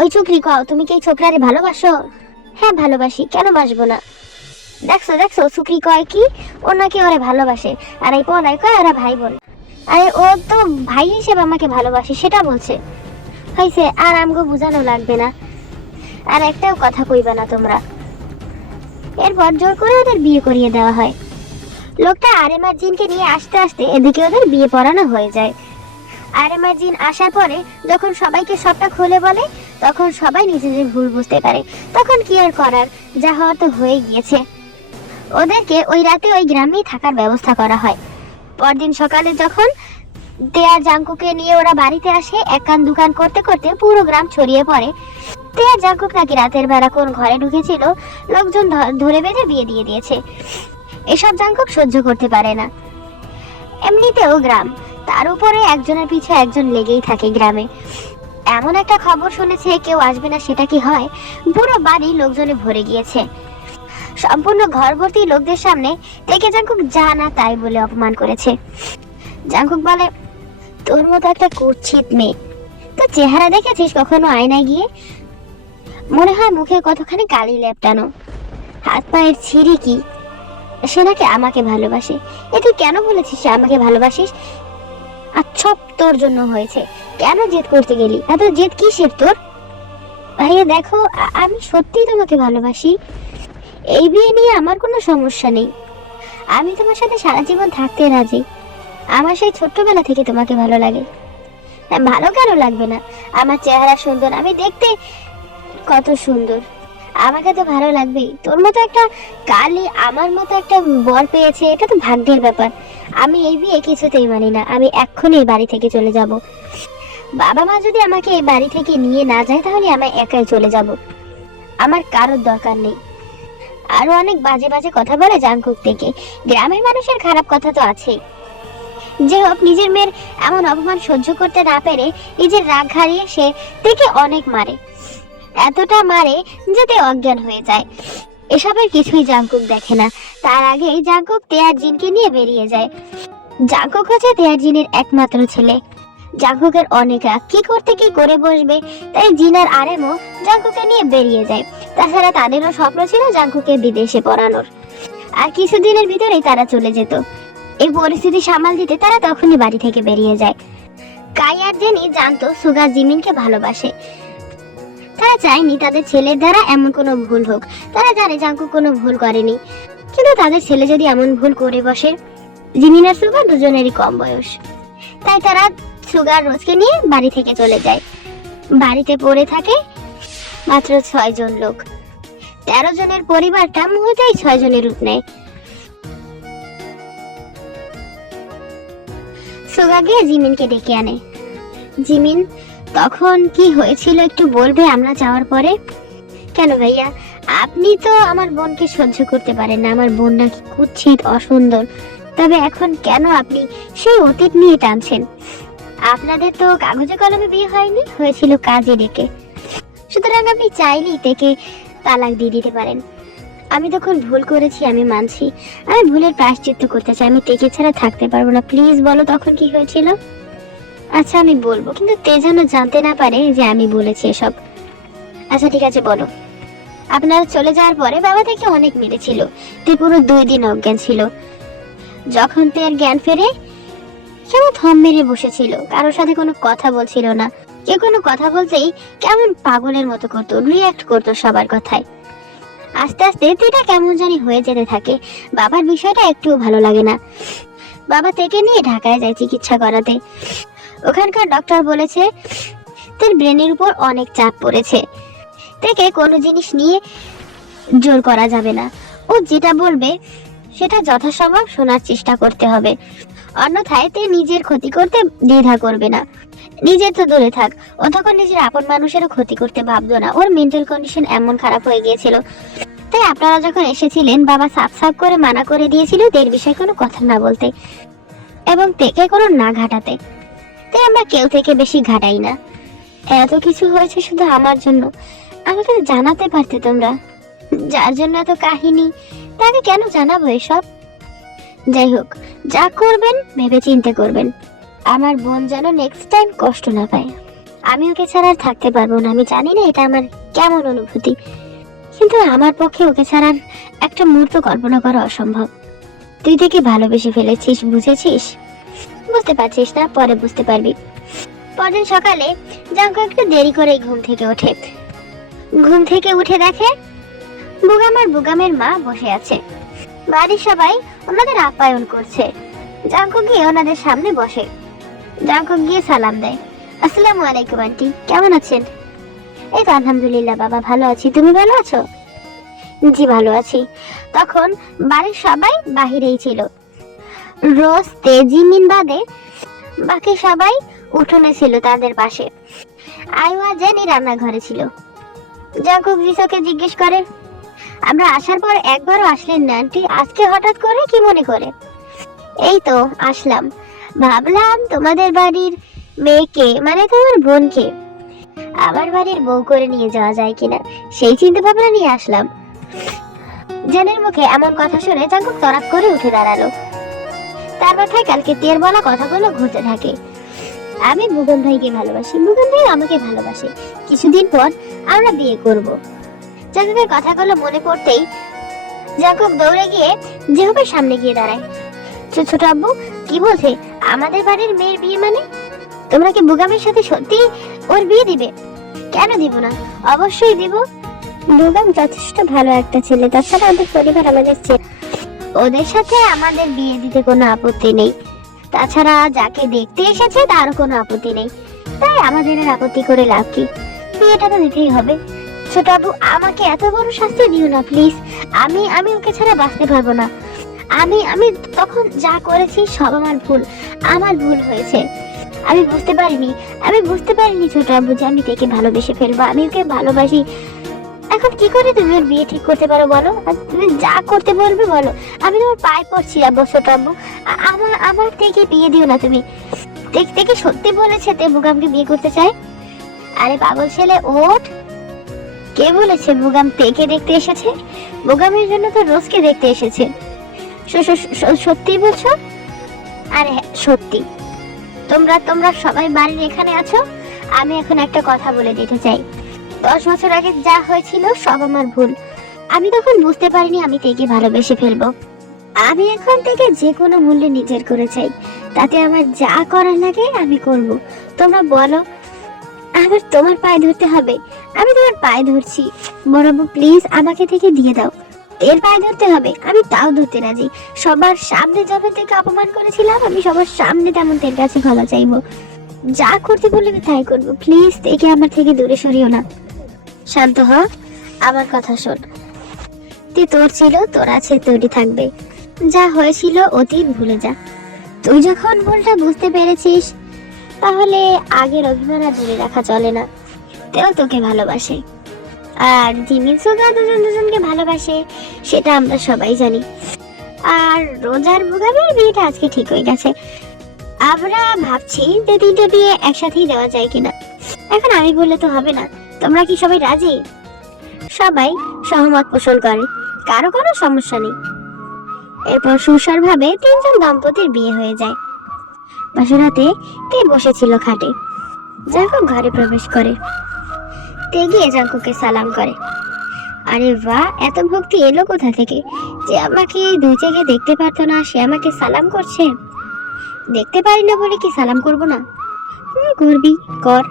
ওই ছোকরি কও, তুমি কি এই ছোকরারে ভালোবাসো? হ্যাঁ ভালোবাসি, কেন বাসবো না? দেখছো দেখছো, ছোকরি কয় কি ও নাকি ওরে ভালোবাসে, আর এই পলাই কয় ওরা ভাই বোন। আরে ও তো ভাই হিসেবে আমাকে ভালোবাসে সেটা বলছে। হয়েছে, আর আমগো বুঝানো লাগবে না, আর একটাও কথা কইবা না তোমরা। এরপর জোর করে ওদের বিয়ে করিয়ে দেওয়া হয়। লোকটা আরেমার জিনকে নিয়ে আসতে আসতে এদিকে ওদের বিয়ে পড়ানো হয়ে যায়। আরেমার জিন আসার পরে যখন সবাইকে সবটা খুলে বলে, তখন সবাই নিজেদের ভুল বুঝতে পারে। তখন কি আর করার, যা হওয়ার তো হয়ে গিয়েছে। ওদেরকে ওই রাতে ওই গ্রামেই থাকার ব্যবস্থা করা হয়। পরদিন সকালে যখন তেয়ার জাঙ্কুকে নিয়ে ওরা বাড়িতে আসে, এক কান দুকান করতে করতে পুরো গ্রাম ছড়িয়ে পড়ে তেয়ার জাঙ্কুক নাকি রাতের বেলা কোন ঘরে ঢুকেছিল, লোকজন ধরে বেঁধে বিয়ে দিয়ে দিয়েছে। এসব জাঙ্কুক সহ্য করতে পারে না। এমনিতেও গ্রাম, তার উপরে একজনের পিছু একজন লেগেই থাকে গ্রামে। এমন একটা খবর শুনেছে কেউ আসবে না, সেটা কি হয়? পুরো বাড়ি লোকজনে ভরে গিয়েছে। সম্পূর্ণ ঘর ভর্তি লোকদের সামনে থেকে জাংকুক যা না তাই বলে অপমান করেছে। জাংকুক বলে, তোর মতো একটা কুৎসিত মেয়ে, তোর চেহারা দেখেছিস কখনো আয়নায় গিয়ে? মনে হয় মুখে কতখানি কালি লেপটানো, হাত পায়ের ছিঁড়ি কি। সে নাকি আমাকে ভালোবাসে। এ তুই কেন বলেছিস সে আমাকে ভালোবাসিস? আর সব তোর জন্য হয়েছে। কেন জেদ করতে গেলি? এত জেদ কিসের তোর? ভাইয়া দেখো, আমি সত্যিই তোমাকে ভালোবাসি। এই বিয়ে নিয়ে আমার কোনো সমস্যা নেই। আমি তোমার সাথে সারা জীবন থাকতে রাজি। আমার সেই ছোট্টবেলা থেকে তোমাকে ভালো লাগে। ভালো কেন লাগবে না? আমার চেহারা সুন্দর, আমি দেখতে কত সুন্দর, আমাকে তো ভালো লাগবেই। তোর মতো একটা কালি আমার মতো একটা বর পেয়েছে, এটা তো ভাগ্যের ব্যাপার। আমি এই বিয়ে কিছুতেই মানি না। আমি এক্ষুনি এই বাড়ি থেকে চলে যাব। বাবা মা যদি আমাকে এই বাড়ি থেকে নিয়ে না যায় তাহলে আমি একাই চলে যাব। আমার কারোর দরকার নেই। আরো অনেক বাজে বাজে কথা বলে জাংকুক থেকে। গ্রামের মানুষের খারাপ কথা তো আছেই। যে হোক, নিজের মেয়ের এমন অপমান সহ্য করতে না পেরে নিজের রাগ হারিয়ে সে থেকে অনেক মারে, এতটা মারে যাতে অজ্ঞান হয়ে যায়। এসবের কিছুই জাংকুক দেখে না। তার আগেই জাংকুক তেয়ারজিনকে নিয়ে বেরিয়ে যায়। জাংকুক হচ্ছে তেয়ারজিনের একমাত্র ছেলে। জাংকুকের অনেক রাগ, কি করতে কি করে বসবে, তাই জিন আর আরেমও জাংকুকে নিয়ে বেরিয়ে যায়। তাছাড়া তাদেরও স্বপ্ন ছিল জাংকুকে বিদেশে পড়ানোর, আর কিছুদিনের ভিতরেই তারা চলে যেত। এই পরিস্থিতি সামাল দিতে তারা তখনই বাড়ি থেকে বেরিয়ে যায়। কাই আর জেনি জানতো সুগা জিমিনকে ভালোবাসে। তারা চায়নি তাদের ছেলের দ্বারা এমন কোনো ভুল হোক। তারা জানে জাংকুক কোনো ভুল করেনি, কিন্তু তাদের ছেলে যদি এমন ভুল করে বসে। জিমিন আর সুগা দুজনেরই কম বয়স, তাই তারা সুগার রোজকে নিয়ে বাড়ি থেকে চলে যায়। বাড়িতে পড়ে থাকে মাত্র 6 জন লোক। 13 জনের পরিবারটা মুহূর্তেই 6 জনের রূপ নেয়। সুগা গিয়ে জিমিনকে ডেকে আনে। জিমিন, তখন কি হয়েছিল একটু বলবে আমরা যাওয়ার পরে? কেন ভাইয়া, আপনি তো আমার বোনকে সহ্য করতে পারেন না। আমার বোন নাকি কুৎসিত, অসুন্দর। তবে এখন কেন আপনি সেই অতীত নিয়ে টানছেন? আপনাদের তো কাগজে কলমে বিয়ে হয়নি, হয়েছিল কাজে ডেকে। সুতরাং আপনি চাইলেই তাকে তালাক দিয়ে দিতে পারেন। আমি তখন ভুল করেছি, আমি মানছি। আমি ভুলের প্রায়শ্চিত্ত করতে চাই। আমি তেকে ছাড়া থাকতে পারবো না। প্লিজ বলো তখন কি হয়েছিল। আচ্ছা আমি বলবো, কিন্তু তে যেন জানতে না পারে যে আমি বলেছি এসব। আচ্ছা ঠিক আছে বলো। আপনারা চলে যাওয়ার পরে বাবা থেকে অনেক মেরেছিল। তে পুরো 2 দিন অজ্ঞান ছিল। যখন তের জ্ঞান ফেরে কেমন থম মেরে বসেছিল, কারোর সাথে কোনো কথা বলছিল না। কেউ কোনো কথা বলতেই কেমন পাগলের মতো করতো, রিয়াক্ট করতো সবার কথায়। আস্তে আস্তে তেটা কেমন জানি হয়ে যেতে থাকে। বাবার বিষয়টা একটুও ভালো লাগে না। বাবা তেকে নিয়ে ঢাকায় যায় চিকিৎসা করাতে। ওখানকার ডক্টর বলেছে তার ব্রেনের উপর অনেক চাপ পড়েছে। তেকে কোনো জিনিস নিয়ে জোর করা যাবে না। ও যেটা বলবে সেটা যথাসম্ভব শোনার চেষ্টা করতে হবে, অন্যথায় তে নিজের ক্ষতি করতে দ্বিধা করবে না। নিজের তো দূরে থাক, ও তখন নিজের আপন মানুষেরও ক্ষতি করতে ভাবতো না। ওর মেন্টাল কন্ডিশন এমন খারাপ হয়ে গিয়েছিল। তাই আপনারা যখন এসেছিলেন বাবা সাফ সাফ করে মানা করে দিয়েছিল তের বিষয়ে কোনো কথা না বলতে এবং তেকে কোনো না ঘাটাতে। তাই আমরা কেউ থেকে বেশি ঘাটাই না। এত কিছু হয়েছে শুধু আমার জন্য, আমাকে জানাতে পারতে তোমরা। যার জন্য এত কাহিনী, তাকে কেন জানাবো এসব? যাই হোক, যা করবেন ভেবে চিন্তে করবেন। আমার বোন যেন নেক্সট টাইম কষ্ট না পায়। আমি ওকে ছাড়া আর থাকতে পারবো না। আমি জানি না এটা আমার কেমন অনুভূতি, কিন্তু আমার পক্ষে ওকে ছাড়ার একটা মুহূর্ত কল্পনা করা অসম্ভব। তুই থেকে ভালোবেসে ফেলেছিস, বুঝেছিস? বুঝতে পারছিস না, পরে বুঝতে পারবি। পরদিন সকালে জাংকুক একটু দেরি করে ঘুম থেকে ওঠে। ঘুম থেকে উঠে দেখে বুগাম আর বুগামের মা বসে আছে। বাড়ির সবাই ওনাদের আপ্যায়ন করছে। জাংকুক গিয়ে ওনাদের সামনে বসে। জাংকুক গিয়ে সালাম দেয়। আসসালামু আলাইকুম আন্টি, কেমন আছেন? এই তো আলহামদুলিল্লাহ বাবা, ভালো আছি। তুমি ভালো আছো? জি ভালো আছি। তখন বাড়ির সবাই বাহিরেই ছিল। রোজ তেজিমিন বাদে বাকি সবাই উঠোনে ছিল তাদের পাশে। আইওয়া জেনি রান্নাঘরে ছিল। জাংকুক জিসোকে জিজ্ঞেস করে, আমরা আসার পর একবারও আসলেন না আন্টি, আজকে হঠাৎ করে কি মনে করে? এই তো আসলাম, ভাবলাম তোমাদের বাড়ির মেয়েকে মানে তোমার বোনকে আমার বাড়ির বউ করে নিয়ে যাওয়া যায় কিনা, সেই চিন্তা ভাবনা নিয়ে আসলাম। জেনের মুখে এমন কথা শুনে জাঙ্কুক তড়াক করে উঠে দাঁড়ালো। তার মাথায় কালকে তের বলা কথাগুলো ঘুরতে থাকে। আমি বুগন ভাইকে ভালোবাসি, বুগন ভাই আমাকে ভালোবাসে, কিছুদিন পর আমরা বিয়ে করব। জাঙ্কুকের কথাগুলো মনে পড়তেই জাঙ্কুক দৌড়ে গিয়ে জেহুবের সামনে গিয়ে দাঁড়ায়। ছোট আব্বু কি বলছে? আমাদের বাড়ির মেয়ের বিয়ে মানে? তোমরা কি বুগামের সাথে সত্যি ওর বিয়ে দিবে? কেন দিব না, অবশ্যই দিব। বুগাম যথেষ্ট ভালো একটা ছেলে, তাছাড়া ওদের পরিবার আমাদের ওদের সাথে আমাদের বিয়ে দিতে কোনো আপত্তি নেই। তাছাড়া যাকে দেখতে এসেছে তারও কোনো আপত্তি নেই, তাই আমাদের আর আপত্তি করে লাভ কি? বিয়েটা তো দিতেই হবে। ছোট আব্বু আমাকে এত বড় শাস্তি দিও না প্লিজ। আমি ওকে ছাড়া বাঁচতে পারবো না। আমি তখন যা করেছি সব আমার ভুল হয়েছে। আমি বুঝতে পারিনি ছোট আব্বু যে আমি তাকে ভালোবেসে ফেলবো। আমি ওকে ভালোবাসি। এখন কি করে তুমি ওর বিয়ে ঠিক করতে পারো বলো? তুমি যা করতে বলবে বলো, আমি তোমার পায়ে পড়ছি আব্বু। ছোট আব্বু আমার থেকে বিয়ে দিও না তুমি। দেখতে কি সত্যি বলেছে তে বুগামকে বিয়ে করতে চায়? আরে পাগল ছেলে ওঠ। কে বলেছে বুগাম তেকে দেখতে এসেছে? বুগামের জন্য তো রোজকে দেখতে এসেছে। সত্যি বলছো? আরে সত্যি। তোমরা সবাই বাড়ির এখানে আছো। আমি এখন একটা কথা বলে দিতে চাই। 10 বছর আগে যা হয়েছিল সব আমার ভুল। আমি তখন বুঝতে পারিনি আমি তেকে ভালোবেসে ফেলবো। আমি এখন থেকে যে কোনো মূল্যে নিজের করে চাই, তাতে আমার যা করার লাগে আমি করব। তোমরা বলো আমার তোমার পায়ে ধরতে হবে? আমি তোমার পায়ে ধরছি। বড়বু প্লিজ আমাকে থেকে দিয়ে দাও। এর পায়ে ধরতে হবে, আমি তাও ধরতে রাজি। সবার সামনে যখন থেকে অপমান করেছিলাম, আমি সবার সামনে তেমন তের কাছে ক্ষমা চাইবো। যা করতে বললে আমি তাই করবো। প্লিজ তেকে আমার থেকে দূরে সরিও না। শান্ত হ, আমার কথা শোন। তুই তোর ছিল, তোর আছে, তোরই থাকবে। যা হয়েছিল অতীত ভুলে যা। তুই যখন ভুলটা বুঝতে পেরেছিস, তাহলে আগের অভিমান আর ধরে রাখা চলে না। তেও তোকে ভালোবাসে, আর জিমিন সুগা দুজনকে ভালোবাসে, সেটা আমরা সবাই জানি। আর রোজার বুগামের বিয়েটা আজকে ঠিক হয়ে গেছে। আমরা ভাবছি যে 3টে বিয়ে একসাথেই দেওয়া যায় কিনা। এখন আমি বললে তো হবে না। তোমরা কি সবাই রাজি? সবাই সহমত পোষণ করে, কারো কোনো সমস্যা নেই। এরপর সুসার ভাবে 3জন দম্পতির বিয়ে হয়ে যায়। বাসরাতে তে বসেছিল খাটে। জাঙ্কুক ঘরে প্রবেশ করে। তে গিয়ে জাঙ্কুকে সালাম করে। আরে বাহ, এত ভক্তি এলো কোথা থেকে যে আমাকে 2 জায়গায় দেখতে পারতো না, সে আমাকে সালাম করছে। দেখতে পারি না বলে কি সালাম করব না? করবি, কর।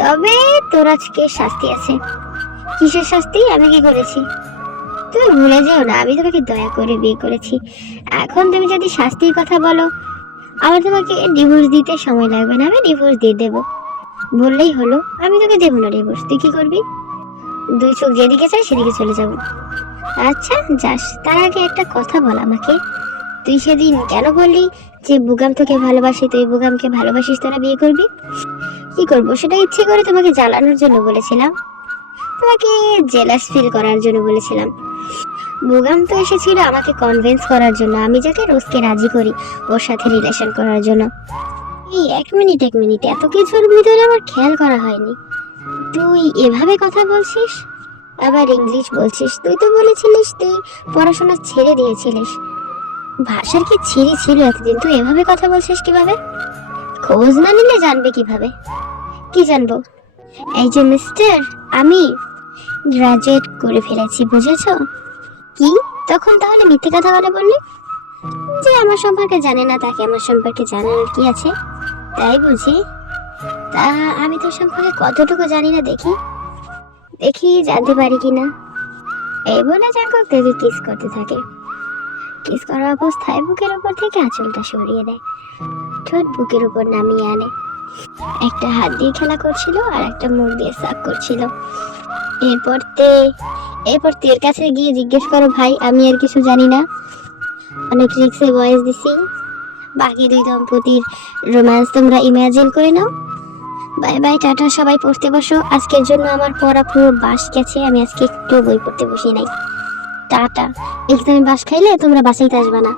তবে তোর আজকে শাস্তি আছে। কিসের শাস্তি? আমি কি করেছি? তুমি ভুলে যেও না আমি তোমাকে দয়া করে বিয়ে করেছি। এখন তুমি যদি শাস্তির কথা বলো, আমার তোমাকে ডিভোর্স দিতে সময় লাগবে না, আমি ডিভোর্স দিয়ে দেবো। বললেই হলো। আমি তোকে দেবো না ডিভোর্স। তুই কি করবি? 2 চোখ যেদিকে চাই সেদিকে চলে যাব। আচ্ছা যাস, তার আগে একটা কথা বল আমাকে। তুই সেদিন কেন বললি যে বুগাম তোকে ভালোবাসে, তুই বুগামকে ভালোবাসিস, তোরা বিয়ে করবি? কি করবো সেটা ইচ্ছে করে তোমাকে জ্বালানোর জন্য বলেছিলাম, তোমাকে জেলাস ফিল করার জন্য বলেছিলাম। বুগাম তো এসেছিল আমাকে কনভিন্স করার জন্য, আমি যাতে রোজকে রাজি করি ওর সাথে রিলেশন করার জন্য। এই এক মিনিট এত কিছুর ভিতরে আমার খেয়াল করা হয়নি তুই এভাবে কথা বলছিস, আবার ইংলিশ বলছিস। তুই তো বলেছিলিস তুই পড়াশোনা ছেড়ে দিয়েছিলিস। ভাষার কি ছিঁড়ি ছিল এতদিন? তুই এভাবে কথা বলছিস কিভাবে? খোঁজ না নিলে জানবে কিভাবে? কি জানবো? এই যে মিস্টার, আমি গ্রাজুয়েট করে ফেলেছি, বুঝেছো? কি তখন তাহলে মিথ্যে কথা বললি? যে আমার সম্পর্কে জানে না তাকে আমার সম্পর্কে জানার কি আছে? তাই বুঝি? তা আমি তোর সম্পর্কে কতটুকু জানি না দেখি জানতে পারি কিনা। এই বলে জাঙ্কুক তাকে কিস করতে থাকে। কিস করা অবস্থায় বুকের উপর থেকে আঁচলটা সরিয়ে দেয়, ঠোঁট বুকের উপর নামিয়ে আনে। একটা হাত দিয়ে খেলা করছিল আর একটা মুখ দিয়ে সাক করছিল। এরপর তের কাছে গিয়ে জিজ্ঞেস করো, ভাই আমি আর কিছু জানি না, অনেক রিক্সে ভয়েস দিছি। বাকি 2 দম্পতির রোম্যান্স তোমরা ইমাজিন করে নাও। বাই বাই, টাটা, সবাই পড়তে বসো। আজকের জন্য আমার পড়া পুরো বাস গেছে, আমি আজকে একটু বই পড়তে বসি নাই। টাটা। এক্সামে বাস খাইলে তোমরা বাসাইতে আসবা না।